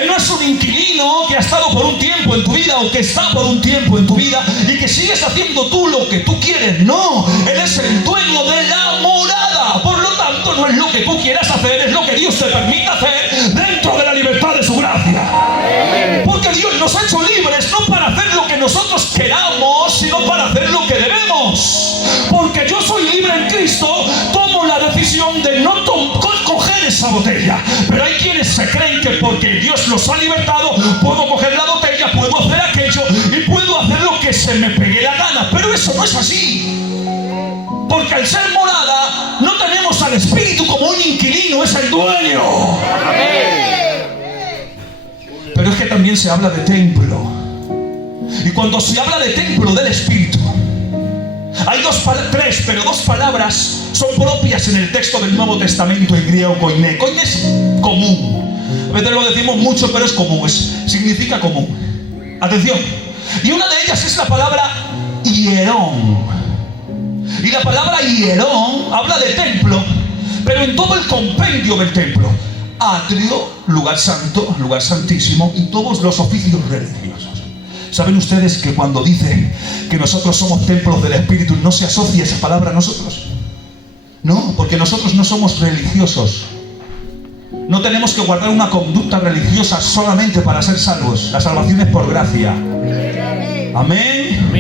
Él no es un inquilino que ha estado por un tiempo en tu vida o que está por un tiempo en tu vida y que sigues haciendo tú lo que tú quieres. No, Él es el dueño de la morada. Por lo tanto, no es lo que tú quieras hacer, es lo que Dios te permite hacer dentro de la libertad de su gracia. Porque Dios nos ha hecho libres no para hacer lo que nosotros queramos, sino para hacer lo que debemos. Porque yo soy libre en Cristo, tomo la decisión de no coger esa botella. Pero hay quienes se creen que porque Dios los ha libertado, puedo coger la botella, puedo hacer aquello y puedo hacer lo que se me pegue la gana. Pero eso no es así. Porque al ser morada, no tenemos al Espíritu como un inquilino, es el dueño. Pero es que también se habla de templo. Y cuando se habla de templo del Espíritu, hay tres, pero dos palabras son propias en el texto del Nuevo Testamento en griego, koiné. Koiné es común. A veces lo decimos mucho, pero es común, significa común. Atención. Y una de ellas es la palabra hierón. Y la palabra hierón habla de templo, pero en todo el compendio del templo. Atrio, lugar santo, lugar santísimo y todos los oficios religiosos. ¿Saben ustedes que cuando dicen que nosotros somos templos del Espíritu no se asocia esa palabra a nosotros? No, porque nosotros no somos religiosos. No tenemos que guardar una conducta religiosa solamente para ser salvos. La salvación es por gracia. Amén.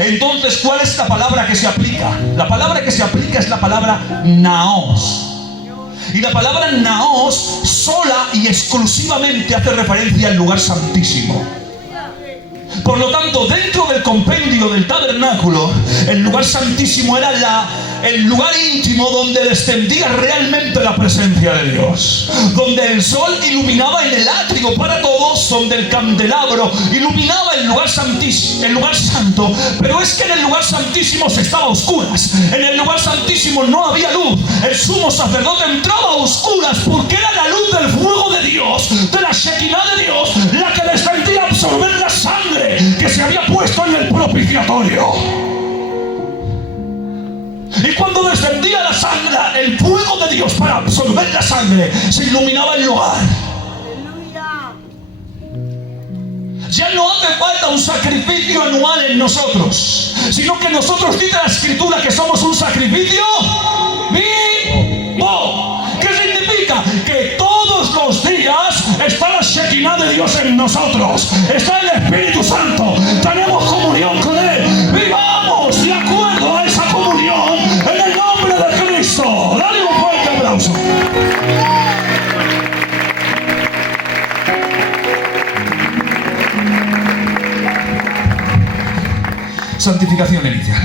Entonces, ¿cuál es la palabra que se aplica? La palabra que se aplica es la palabra naos. Y la palabra naos sola y exclusivamente hace referencia al lugar santísimo. Por lo tanto, dentro del compendio del tabernáculo, el lugar santísimo era el lugar íntimo donde descendía realmente la presencia de Dios, donde el sol iluminaba en el atrio para todos, donde el candelabro iluminaba el lugar santísimo, el lugar santo. Pero es que en el lugar santísimo se estaba a oscuras. En el lugar santísimo no había luz. El sumo sacerdote entraba a oscuras porque era la luz del fuego de Dios, de la Shekinah de Dios, la que descendía a absorber la sangre que se había puesto en el propiciatorio. Y cuando descendía la sangre, el fuego de Dios para absorber la sangre, se iluminaba el lugar. Ya no hace falta un sacrificio anual en nosotros, sino que nosotros, dice la Escritura, que somos un sacrificio vivo. ¿Qué significa? Que todos los días está la Shekinah de Dios en nosotros, está el Espíritu Santo, tenemos comunión con Él. Vivamos de acuerdo a esa comunión en el nombre de Cristo. Dale un fuerte aplauso. Santificación inicial.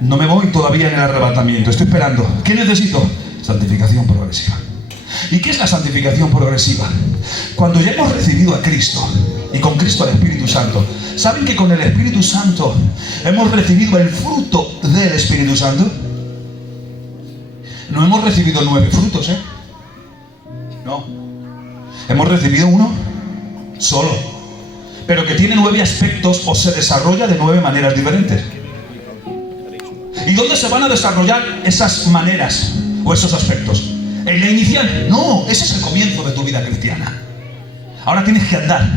No me voy todavía en el arrebatamiento, estoy esperando. ¿Qué necesito? Santificación progresiva. ¿Y qué es la santificación progresiva? Cuando ya hemos recibido a Cristo y con Cristo al Espíritu Santo, ¿saben que con el Espíritu Santo hemos recibido el fruto del Espíritu Santo? No hemos recibido 9 frutos, ¿eh? No. Hemos recibido uno solo, pero que tiene 9 aspectos o se desarrolla de 9 maneras diferentes. ¿Y dónde se van a desarrollar esas maneras o esos aspectos? ¿En la inicial? No, ese es el comienzo de tu vida cristiana. Ahora tienes que andar.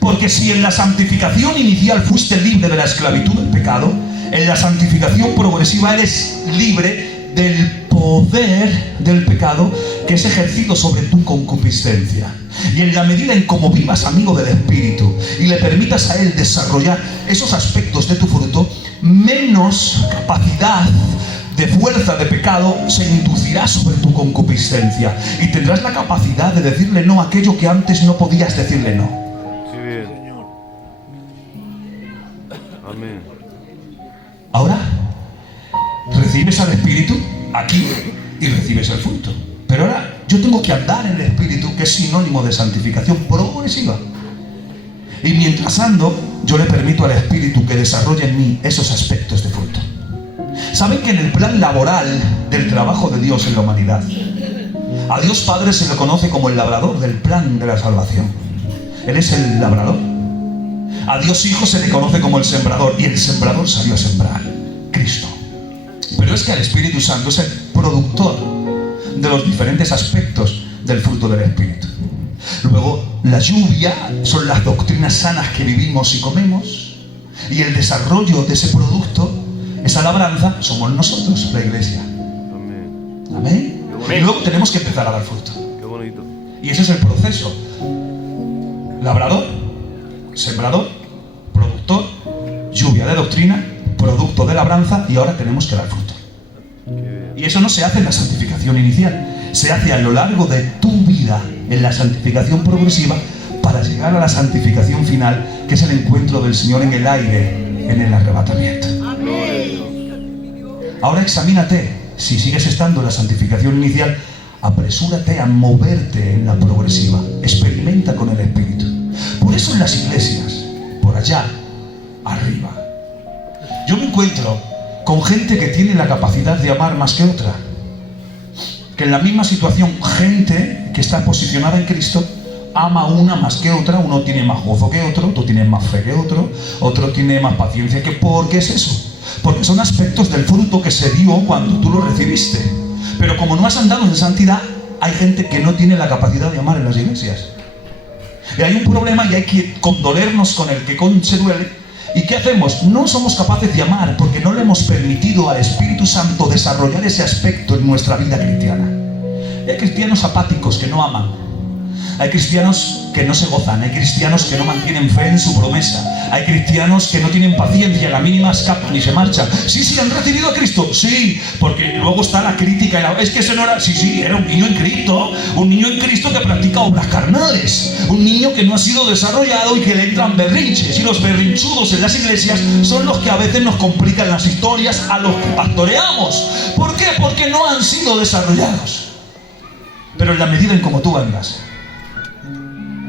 Porque si en la santificación inicial fuiste libre de la esclavitud del pecado, en la santificación progresiva eres libre del poder del pecado que es ejercido sobre tu concupiscencia. Y en la medida en cómo vivas amigo del Espíritu y le permitas a Él desarrollar esos aspectos de tu fruto, menos capacidad de fuerza de pecado se inducirá sobre tu concupiscencia y tendrás la capacidad de decirle no a aquello que antes no podías decirle no. Sí, bien. Amén. Ahora recibes al Espíritu aquí y recibes el fruto. Pero ahora yo tengo que andar en el Espíritu, que es sinónimo de santificación progresiva. Y mientras ando, yo le permito al Espíritu que desarrolle en mí esos aspectos de fruto. ¿Saben que en el plan laboral del trabajo de Dios en la humanidad, a Dios Padre se le conoce como el labrador del plan de la salvación? Él es el labrador. A Dios Hijo se le conoce como el sembrador, y el sembrador salió a sembrar, Cristo. Pero es que el Espíritu Santo es el productor de los diferentes aspectos del fruto del Espíritu. Luego, la lluvia son las doctrinas sanas que vivimos y comemos, y el desarrollo de ese producto, esa labranza, somos nosotros, la iglesia. Amén. Amén. Y luego tenemos que empezar a dar fruto. Qué bonito. Y ese es el proceso. Labrador, sembrador, productor, lluvia de doctrina, producto de labranza, y ahora tenemos que dar fruto. Y eso no se hace en la santificación inicial, se hace a lo largo de tu vida, en la santificación progresiva, para llegar a la santificación final, que es el encuentro del Señor en el aire, en el arrebatamiento. Ahora examínate, si sigues estando en la santificación inicial, apresúrate a moverte en la progresiva, experimenta con el Espíritu. Por eso en las iglesias, por allá, arriba, yo me encuentro con gente que tiene la capacidad de amar más que otra. Que en la misma situación, gente que está posicionada en Cristo ama una más que otra. Uno tiene más gozo que otro tiene más fe que otro tiene más paciencia que... ¿Por qué es eso? Porque son aspectos del fruto que se dio cuando tú lo recibiste. Pero como no has andado en santidad, hay gente que no tiene la capacidad de amar en las iglesias. Y hay un problema y hay que condolernos con el que se duele. ¿Y qué hacemos? No somos capaces de amar porque no le hemos permitido al Espíritu Santo desarrollar ese aspecto en nuestra vida cristiana. Y hay cristianos apáticos que no aman. Hay cristianos que no se gozan. Hay cristianos que no mantienen fe en su promesa. Hay cristianos que no tienen paciencia. A la mínima escapan y se marchan. Sí, han recibido a Cristo. Sí, porque luego está la crítica. Es que ese no era... Sí, era un niño en Cristo. Un niño en Cristo que practica obras carnales. Un niño que no ha sido desarrollado y que le entran berrinches. Y los berrinchudos en las iglesias son los que a veces nos complican las historias a los que pastoreamos. ¿Por qué? Porque no han sido desarrollados. Pero en la medida en como tú andas,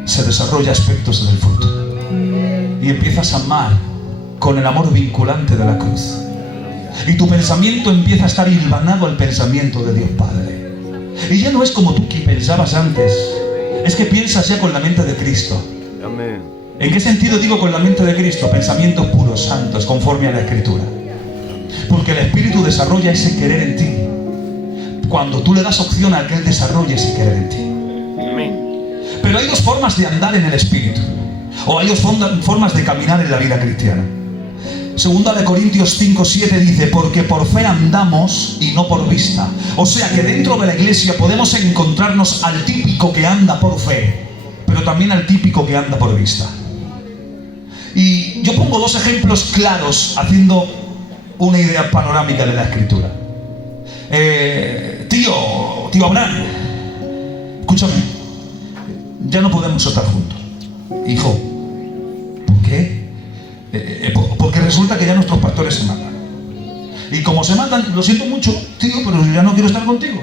se desarrolla aspectos del fruto y empiezas a amar con el amor vinculante de la cruz, y tu pensamiento empieza a estar hilvanado al pensamiento de Dios Padre, y ya no es como tú que pensabas antes, es que piensas ya con la mente de Cristo. Amén. ¿En qué sentido digo con la mente de Cristo? Pensamientos puros, santos, conforme a la Escritura, porque el Espíritu desarrolla ese querer en ti cuando tú le das opción a que Él desarrolle ese querer en ti. Pero hay dos formas de andar en el Espíritu, o hay dos formas de caminar en la vida cristiana. Segunda de Corintios 5:7 dice: porque por fe andamos y no por vista. O sea que dentro de la iglesia podemos encontrarnos al típico que anda por fe, pero también al típico que anda por vista. Y yo pongo dos ejemplos claros haciendo una idea panorámica de la Escritura. Tío Abraham, escúchame, ya no podemos estar juntos. Hijo, ¿por qué? Porque resulta que ya nuestros pastores se matan. Y como se matan, lo siento mucho, tío, pero ya no quiero estar contigo.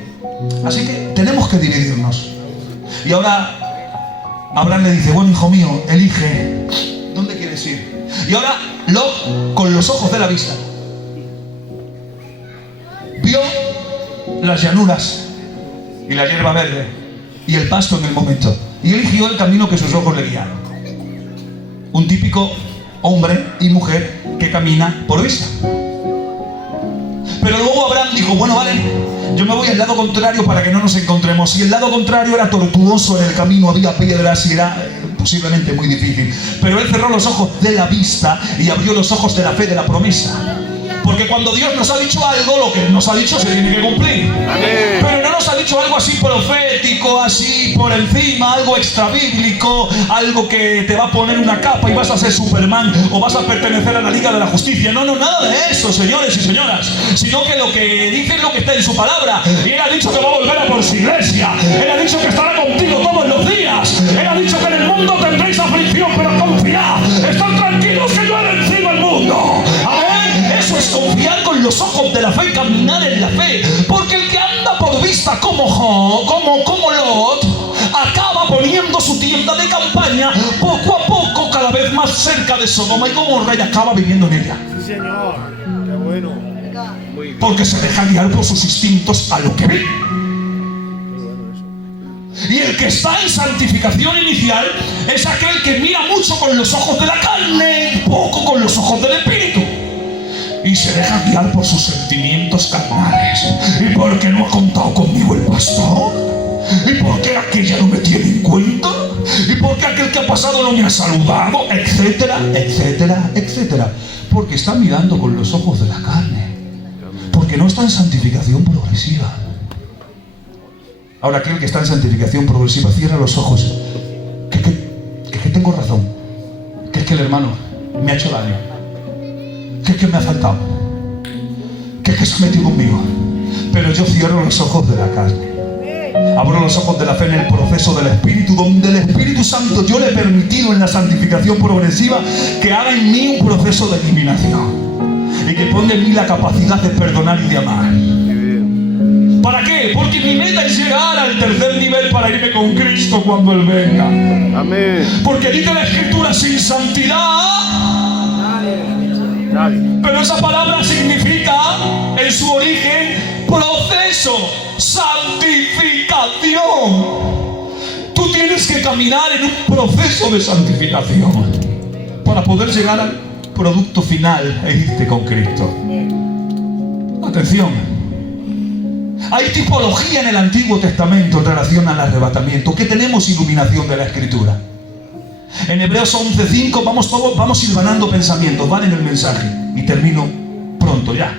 Así que tenemos que dividirnos. Y ahora Abraham le dice: bueno, hijo mío, elige, ¿dónde quieres ir? Y ahora Lot, con los ojos de la vista, vio las llanuras y la hierba verde y el pasto en el momento, y eligió el camino que sus ojos le guiaron. Un típico hombre y mujer que camina por vista. Pero luego Abraham dijo: bueno, vale, yo me voy al lado contrario para que no nos encontremos. Y el lado contrario era tortuoso, en el camino había piedras y era posiblemente muy difícil. Pero él cerró los ojos de la vista y abrió los ojos de la fe, de la promesa. Porque cuando Dios nos ha dicho algo, lo que nos ha dicho se tiene que cumplir. Amén. Pero no nos ha dicho algo así profético, así por encima, algo extrabíblico, algo que te va a poner una capa y vas a ser Superman o vas a pertenecer a la Liga de la Justicia. No, nada de eso, señores y señoras. Sino que lo que dice es lo que está en su palabra. Y Él ha dicho que va a volver a por su iglesia. Él ha dicho que estará contigo todos los días. Él ha dicho que en el mundo tendréis aflicción, pero confiad. Estad tranquilos que yo he vencido el mundo. Amén. Eso es confiar con los ojos de la fe y caminar en la fe. Porque el que anda por vista como Lot, acaba poniendo su tienda de campaña poco a poco, cada vez más cerca de Sodoma y Gomorra, y acaba viviendo en ella. Sí, Señor. Qué bueno. Porque se deja guiar por sus instintos a lo que ve. Y Y el que está en santificación inicial es aquel que mira mucho con los ojos de la carne, poco con los ojos del espíritu. Y se deja guiar por sus sentimientos carnales. ¿Y por qué no ha contado conmigo el pastor? ¿Y por qué aquella no me tiene en cuenta? ¿Y por qué aquel que ha pasado no me ha saludado? Etcétera, etcétera, etcétera. Porque está mirando con los ojos de la carne. Porque no está en santificación progresiva. Ahora aquel que está en santificación progresiva cierra los ojos. Que tengo razón. Que es que el hermano me ha hecho daño. Que es que me ha faltado. Que es que se ha metido conmigo. Pero yo cierro los ojos de la carne. Abro los ojos de la fe en el proceso del Espíritu, donde el Espíritu Santo yo le he permitido en la santificación progresiva que haga en mí un proceso de eliminación y que ponga en mí la capacidad de perdonar y de amar. ¿Para qué? Porque mi meta es llegar al tercer nivel para irme con Cristo cuando Él venga. Amén. Porque dice la Escritura, sin santidad Nadie. pero esa palabra significa en su origen proceso, santificación. Tú tienes que caminar en un proceso de santificación para poder llegar al producto final e irte con Cristo. Atención, hay tipología en el Antiguo Testamento en relación al arrebatamiento, que tenemos iluminación de la Escritura. En Hebreos 11:5 vamos hilvanando pensamientos, ¿vale? En el mensaje. Y termino pronto ya.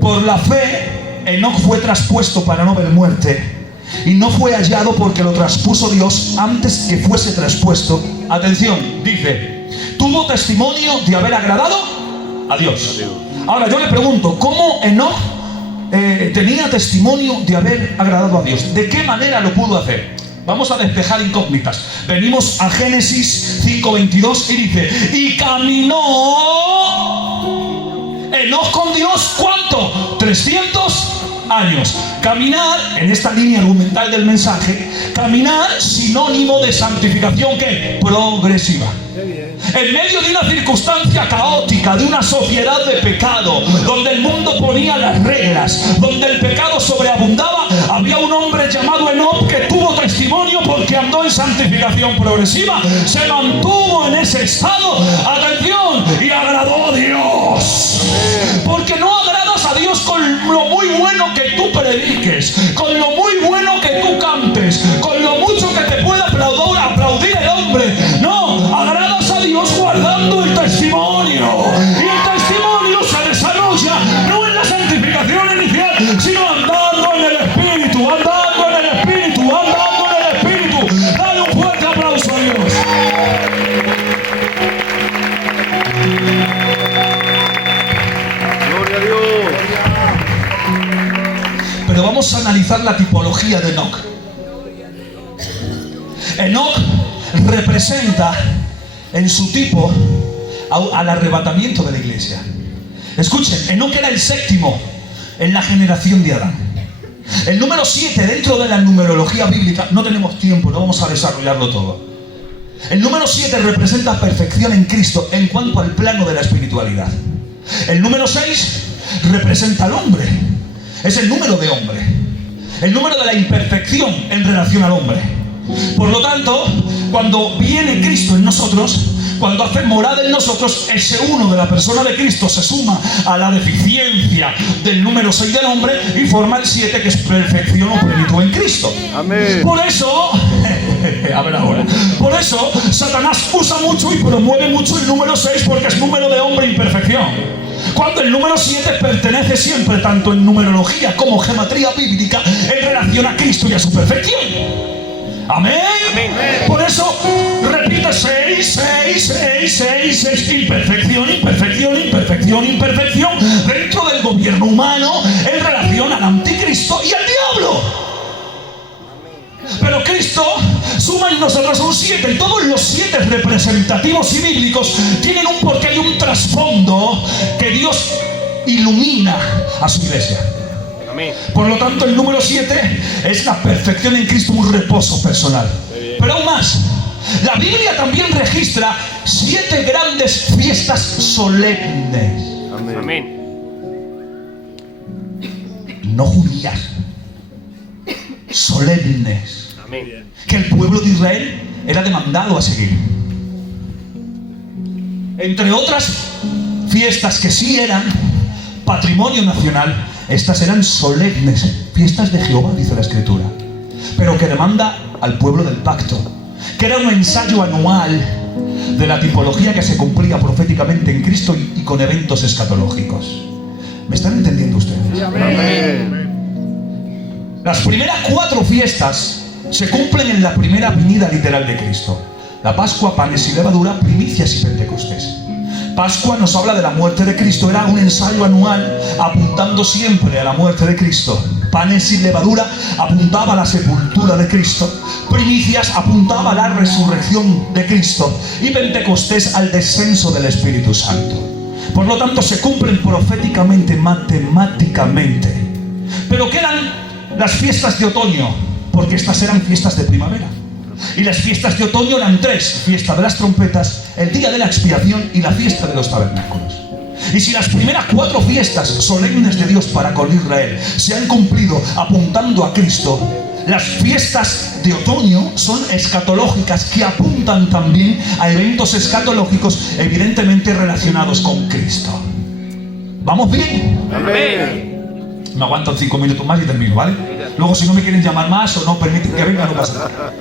Por la fe, Enoc fue traspuesto para no ver muerte. Y no fue hallado porque lo traspuso Dios antes que fuese traspuesto. Atención, dice, tuvo testimonio de haber agradado a Dios. Ahora yo le pregunto, ¿cómo Enoc tenía testimonio de haber agradado a Dios? ¿De qué manera lo pudo hacer? Vamos a despejar incógnitas. Venimos a Génesis 5:22 y dice, y caminó Enoc con Dios, ¿cuánto? 300 años. Caminar, en esta línea argumental del mensaje, caminar sinónimo de santificación, ¿qué? Progresiva. En medio de una circunstancia caótica, de una sociedad de pecado, donde el mundo ponía las reglas, donde el pecado sobreabundaba, había un hombre llamado Enoc que tuvo testimonio porque andó en santificación progresiva, se mantuvo en ese estado, atención, y agradó a Dios. Porque no agradas a Dios con lo muy bueno que tú prediques, con lo muy bueno que tú cantes, con lo mucho que te pueda aplaudir el hombre. No, agradas a Dios guardando el testimonio. Y el testimonio se desarrolla no en la santificación inicial, sino andando en el Espíritu, andando en el Espíritu, andando en el Espíritu. Dale un fuerte aplauso a Dios. Gloria a Dios. Pero vamos a analizar la tipología de Enoc. Enoc representa en su tipo al arrebatamiento de la iglesia. Escuchen, Enoc era el séptimo en la generación de Adán. El número 7 dentro de la numerología bíblica, no tenemos tiempo, no vamos a desarrollarlo todo. El número 7 representa perfección en Cristo en cuanto al plano de la espiritualidad. El número 6 representa al hombre, es el número de hombre, el número de la imperfección en relación al hombre. Por lo tanto, cuando viene Cristo en nosotros, cuando hace morada en nosotros, ese uno de la persona de Cristo se suma a la deficiencia del número 6 del hombre y forma el 7, que es perfección o plenitud en Cristo. Amén. Por eso, a ver ahora, por eso Satanás usa mucho y promueve mucho el número 6 porque es número de hombre e imperfección. Cuando el número 7 pertenece siempre, tanto en numerología como geometría bíblica, en relación a Cristo y a su perfección. Amén. Amén. Por eso repite 6, 6, 6, 6, 6, imperfección, imperfección, imperfección, imperfección dentro del gobierno humano en relación al anticristo y al diablo. Pero Cristo suma en nosotros un 7 y todos los 7 representativos y bíblicos tienen un porqué y un trasfondo que Dios ilumina a su iglesia. Por lo tanto, el número 7 es la perfección en Cristo, un reposo personal. Pero aún más, la Biblia también registra 7 grandes fiestas solemnes. Amén. No judías, solemnes. Amén. que el pueblo de Israel era demandado a seguir. Entre otras fiestas que sí eran patrimonio nacional, estas eran solemnes, fiestas de Jehová, dice la Escritura, pero que demanda al pueblo del pacto, que era un ensayo anual de la tipología que se cumplía proféticamente en Cristo y con eventos escatológicos. ¿Me están entendiendo ustedes? Amén. Las primeras 4 fiestas se cumplen en la primera venida literal de Cristo. La Pascua, panes y levadura, primicias y Pentecostés. Pascua nos habla de la muerte de Cristo, era un ensayo anual apuntando siempre a la muerte de Cristo. Panes y levadura apuntaba a la sepultura de Cristo. Primicias apuntaba a la resurrección de Cristo. Y Pentecostés al descenso del Espíritu Santo. Por lo tanto, se cumplen proféticamente, matemáticamente. Pero quedan las fiestas de otoño, porque estas eran fiestas de primavera. Y las fiestas de otoño eran 3: fiesta de las trompetas, el día de la expiación y la fiesta de los tabernáculos. Y si las primeras 4 fiestas solemnes de Dios para con Israel se han cumplido apuntando a Cristo, las fiestas de otoño son escatológicas, que apuntan también a eventos escatológicos evidentemente relacionados con Cristo. ¿Vamos bien? Amén. Me aguantan 5 minutos más y termino, ¿vale? Luego, si no me quieren llamar más o no permiten que venga, no pasa nada.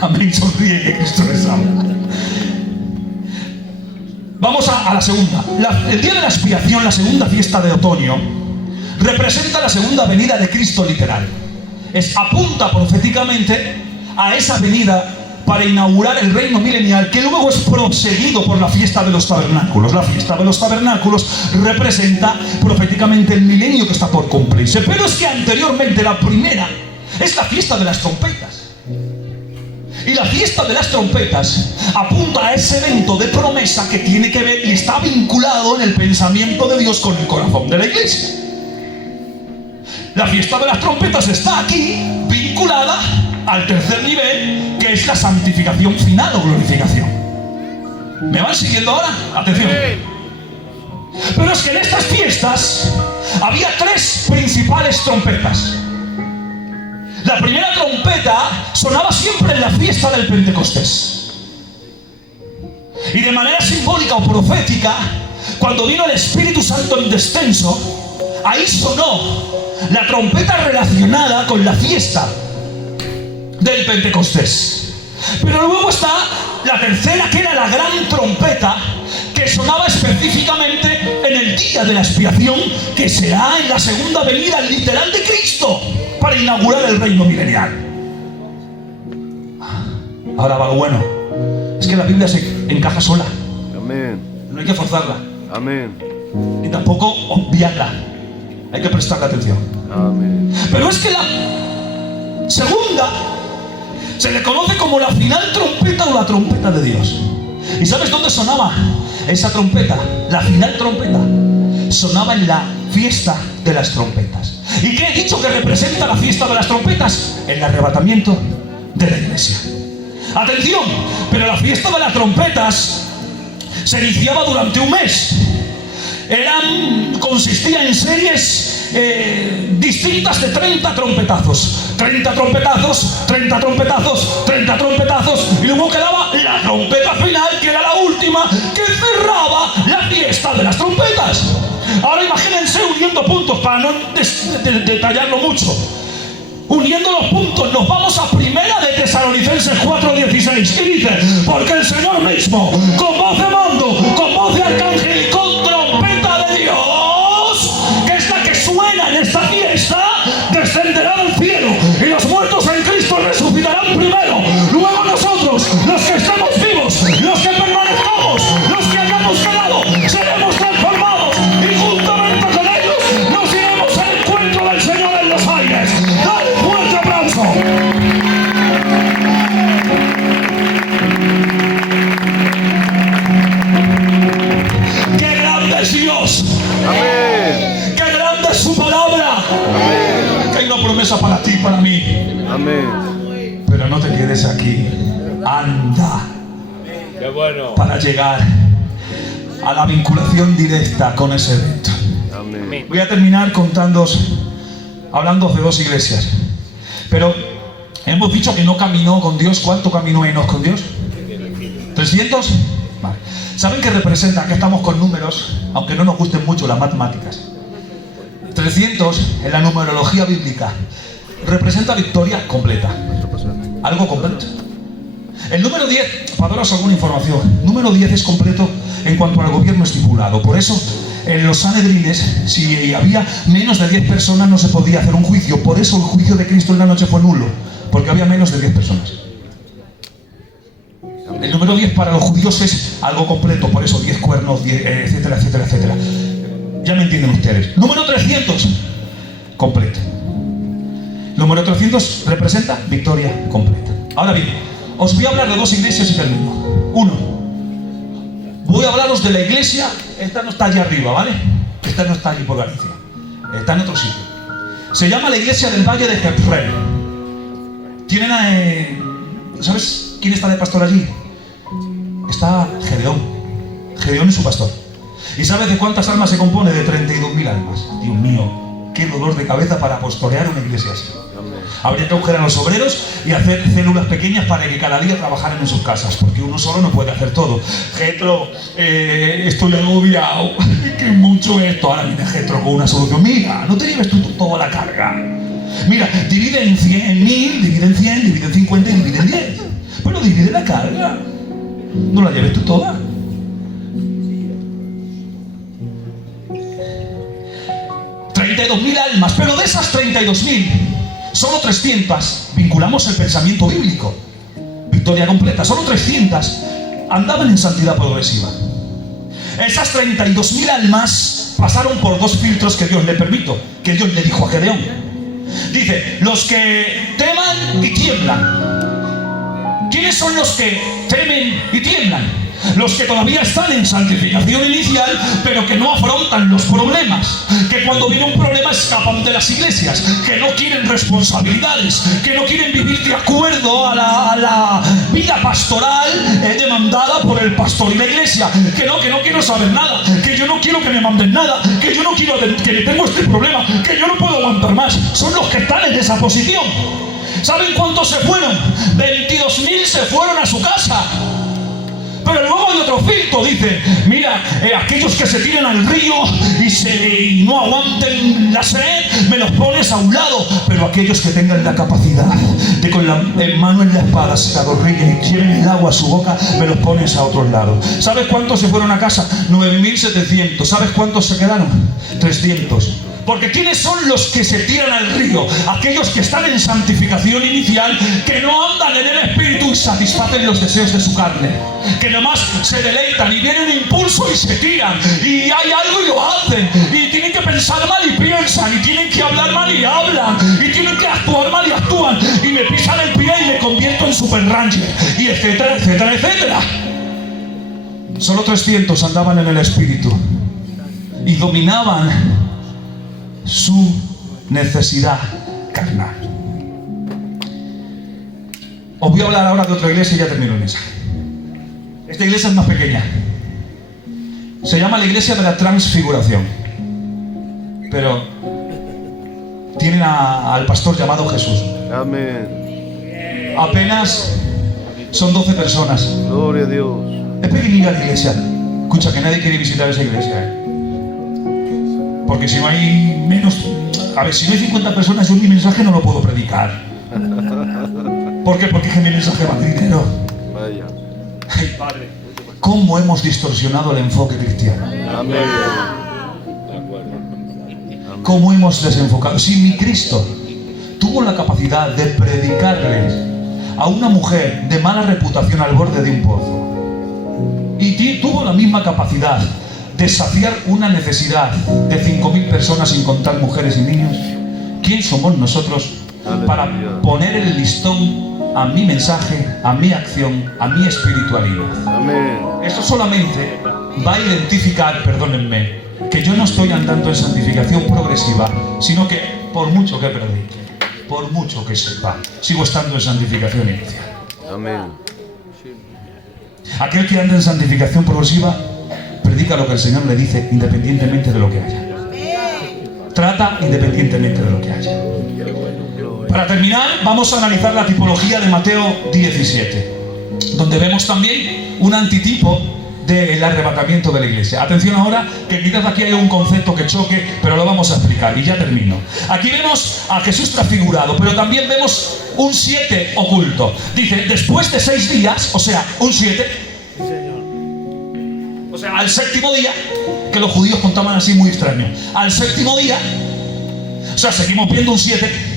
Amén, sonríe, que Cristo les ama. Vamos a la segunda. El día de la expiación, la segunda fiesta de otoño, representa la segunda venida de Cristo literal. Apunta proféticamente a esa venida para inaugurar el reino milenial, que luego es proseguido por la fiesta de los tabernáculos. La fiesta de los tabernáculos representa proféticamente el milenio que está por cumplirse. Pero es que anteriormente la primera es la fiesta de las trompetas. Y la fiesta de las trompetas apunta a ese evento de promesa que tiene que ver y está vinculado en el pensamiento de Dios con el corazón de la iglesia. La fiesta de las trompetas está aquí vinculada al tercer nivel, que es la santificación final o glorificación. ¿Me van siguiendo ahora? Atención. Pero es que en estas fiestas había 3 principales trompetas. La primera trompeta sonaba siempre en la fiesta del Pentecostés. Y de manera simbólica o profética, cuando vino el Espíritu Santo en descenso, ahí sonó la trompeta relacionada con la fiesta del Pentecostés. Pero luego está la tercera, que era la gran trompeta, que sonaba específicamente en el día de la expiación, que será en la segunda venida literal de Cristo para inaugurar el reino milenial. Ahora va lo bueno. Es que la Biblia se encaja sola. Amén. No hay que forzarla. Amén. Ni tampoco obviarla. Hay que prestarle atención. Amén. Pero es que la segunda se le conoce como la final trompeta o la trompeta de Dios. ¿Y sabes dónde sonaba esa trompeta? La final trompeta sonaba en la fiesta de las trompetas. ¿Y qué he dicho que representa la fiesta de las trompetas? El arrebatamiento de la iglesia. Atención, pero la fiesta de las trompetas se iniciaba durante un mes. Consistía en series distintas de 30 trompetazos. 30 trompetazos, 30 trompetazos, 30 trompetazos. Y luego quedaba la trompeta final, que era la última, que cerraba la fiesta de las trompetas. Ahora imagínense uniendo puntos, para no detallarlo mucho. Uniendo los puntos, nos vamos a Primera de Tesalonicenses 4:16, y dice: porque el Señor mismo, con voz de mando, con voz de arcángel y con trompeta de Dios, que es la que suena en esta fiesta, descenderá del cielo, y los muertos en Cristo resucitarán primero. Luego nosotros, los que estemos vivos, los que permanezcamos, los que hayamos quedado, seremos transformados, y juntamente con ellos nos iremos al encuentro del Señor en los aires. ¡Dale un fuerte aplauso! ¡Qué grande es Dios! Amén. ¡Qué grande es su palabra! Amén. Que hay una promesa para ti y para mí. Amén. Pero no te quedes aquí. Anda. Qué bueno. Para llegar a la vinculación directa con ese evento. Amén. Voy a terminar hablando de 2 iglesias. Pero Hemos dicho que no caminó con Dios. ¿Cuánto caminó Enoch con Dios? ¿300? Vale. ¿Saben qué representa? Aquí estamos con números, aunque no nos gusten mucho las matemáticas. 300 en la numerología bíblica representa victoria completa. Algo completo. El número 10, para daros alguna información, número 10 es completo en cuanto al gobierno estipulado. Por eso, en los Sanedrines, si había menos de 10 personas, no se podía hacer un juicio. Por eso el juicio de Cristo en la noche fue nulo, porque había menos de 10 personas. El número 10 para los judíos es algo completo, por eso 10 cuernos, 10, etcétera, etcétera, etcétera. Ya me entienden ustedes. Número 300, completo. Número 300 representa victoria completa. Ahora bien, os voy a hablar de dos iglesias y termino. Uno, voy a hablaros de la iglesia. Esta no está allá arriba, ¿vale? Esta no está allí por Galicia, está en otro sitio. Se llama la iglesia del Valle de Jezreel. Tienen ¿sabes quién está de pastor allí? Está Gedeón. Gedeón es su pastor. ¿Y sabes de cuántas almas se compone? De 32.000 almas. Dios mío, qué dolor de cabeza para pastorear una iglesia así. Habría que coger a los obreros y hacer células pequeñas para que cada día trabajaran en sus casas, porque uno solo no puede hacer todo. Jetro, estoy agobiado, que mucho esto. Ahora viene Jetro con una solución. Mira, no te lleves tú toda la carga. Mira, divide en 100, en 1000, divide en 100, divide en 50 y divide en 10. Pero divide la carga. No la lleves tú toda. Almas, pero de esas 32.000, solo 300 vinculamos el pensamiento bíblico. Victoria completa. Solo 300 andaban en santidad progresiva. Esas 32.000 almas pasaron por dos filtros que Dios le permitió, que Dios le dijo a Gedeón. Dice, los que teman y tiemblan. ¿Quiénes son los que temen y tiemblan? Los que todavía están en santificación inicial, pero que no afrontan los problemas, que cuando viene un problema escapan de las iglesias, que no quieren responsabilidades, que no quieren vivir de acuerdo a la vida pastoral demandada por el pastor y la iglesia, que no quiero saber nada, que yo no quiero que me manden nada, que yo no quiero, que tengo este problema, que yo no puedo aguantar más. Son los que están en esa posición. ¿Saben cuántos se fueron? 22.000 se fueron a su casa. Pero luego hay otro filtro, dice, mira, aquellos que se tiren al río y no aguanten la sed, me los pones a un lado. Pero aquellos que tengan la capacidad de con la mano en la espada se adorrillen y lleven el agua a su boca, me los pones a otro lado. ¿Sabes cuántos se fueron a casa? 9.700. ¿Sabes cuántos se quedaron? 300. Porque ¿quiénes son los que se tiran al río? Aquellos que están en santificación inicial, que no andan en el espíritu y satisfacen los deseos de su carne, que nomás se deleitan y viene un impulso y se tiran, y hay algo y lo hacen, y tienen que pensar mal y piensan, y tienen que hablar mal y hablan, y tienen que actuar mal y actúan, y me pisan el pie y me convierto en super ranger, y etcétera, etcétera, etcétera. Solo 300 andaban en el espíritu y dominaban su necesidad carnal. Os voy a hablar ahora de otra iglesia y ya termino el mensaje. Esta iglesia es más pequeña. Se llama la iglesia de la transfiguración. Pero tienen al pastor llamado Jesús. Amén. Apenas son 12 personas. Gloria a Dios. Es pequeñita la iglesia. Escucha, que nadie quiere visitar esa iglesia, porque si no hay menos... A ver, si no hay 50 personas, yo mi mensaje no lo puedo predicar. ¿Por qué? Porque es que mi mensaje va a dinero. Vaya. Ay, Padre, ¿cómo hemos distorsionado el enfoque cristiano? Amén. ¿Cómo hemos desenfocado? Si mi Cristo tuvo la capacidad de predicarles a una mujer de mala reputación al borde de un pozo, y tuvo la misma capacidad de saciar una necesidad de 5.000 personas sin contar mujeres y niños, ¿quién somos nosotros para poner el listón a mi mensaje, a mi acción, a mi espiritualidad? Amén. Esto solamente va a identificar, perdónenme, que yo no estoy andando en santificación progresiva, sino que por mucho que predique, por mucho que sepa, sigo estando en santificación inicial. Amén. Aquel que anda en santificación progresiva predica lo que el Señor le dice independientemente de lo que haya. Trata independientemente de lo que haya. Para terminar, vamos a analizar la tipología de Mateo 17, donde vemos también un antitipo del arrebatamiento de la iglesia. Atención ahora, que quizás aquí hay un concepto que choque, pero lo vamos a explicar y ya termino. Aquí vemos a Jesús transfigurado, pero también vemos un 7 oculto. Dice, después de 6 días, o sea, un 7, o sea, al séptimo día, que los judíos contaban así muy extraño, al séptimo día, o sea, seguimos viendo un 7,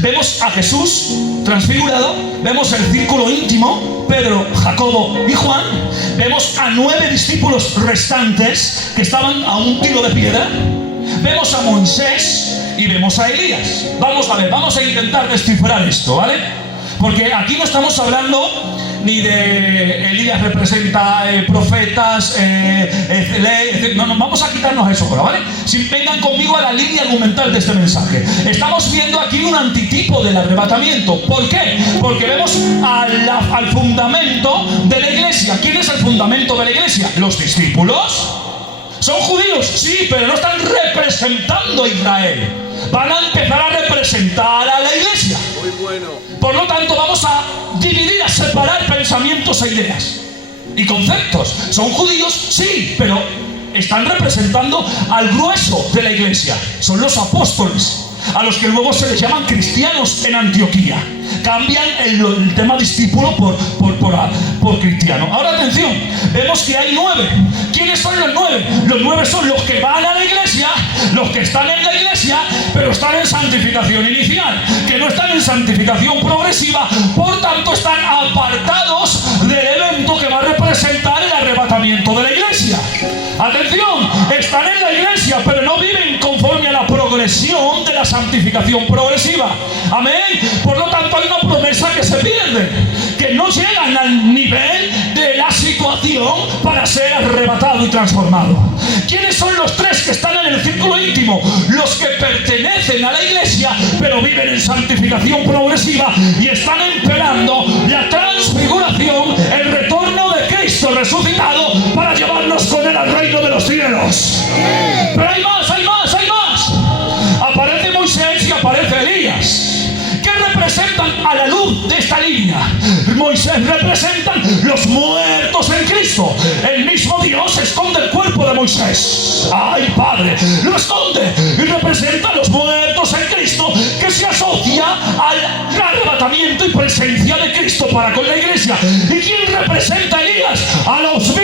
vemos a Jesús transfigurado, vemos el círculo íntimo, Pedro, Jacobo y Juan, vemos a 9 discípulos restantes que estaban a un tiro de piedra, vemos a Moisés y vemos a Elías. Vamos a ver, vamos a intentar descifrar esto, ¿vale? Porque aquí no estamos hablando ni de Elías representa profetas, no, vamos a quitarnos eso, ¿vale? Si vengan conmigo a la línea argumental de este mensaje. Estamos viendo aquí un antitipo del arrebatamiento. ¿Por qué? Porque vemos al fundamento de la iglesia. ¿Quién es el fundamento de la iglesia? Los discípulos. ¿Son judíos? Sí, pero no están representando a Israel. Van a empezar a representar a la iglesia. Muy bueno. Por lo tanto, vamos a dividir, a separar pensamientos e ideas y conceptos. ¿Son judíos? Sí, pero están representando al grueso de la iglesia. Son los apóstoles, a los que luego se les llaman cristianos en Antioquía. Cambian el tema discípulo por cristiano. Ahora atención, vemos que hay 9. ¿Quiénes son los 9? Los 9 son los que van a la iglesia, los que están en la iglesia, pero están en santificación inicial, que no están en santificación progresiva, por tanto están apartados del evento que va a representar el arrebatamiento de la iglesia. Atención, están en la iglesia, pero no viven conforme a la progresión de la santificación progresiva. Amén. Por lo tanto, hay una promesa que se pierde, que no llegan al nivel de la situación para ser arrebatado y transformado. ¿Quiénes son los 3 que están en el círculo íntimo? Los que pertenecen a la iglesia, pero viven en santificación progresiva y están esperando la transfiguración, el retorno de Cristo resucitado para llevarnos con él al reino de los cielos. Pero hay más, hay más, hay más. Aparece Moisés y aparece Elías. ¿Qué representan a la luz de esta línea? Moisés representan los muertos en Cristo. El mismo Dios esconde el cuerpo de Moisés. ¡Ay, Padre! Lo esconde y representa a los muertos en Cristo, que se asocia al arrebatamiento y presencia de Cristo para con la iglesia. ¿Y quién representa a Elías? A los vivos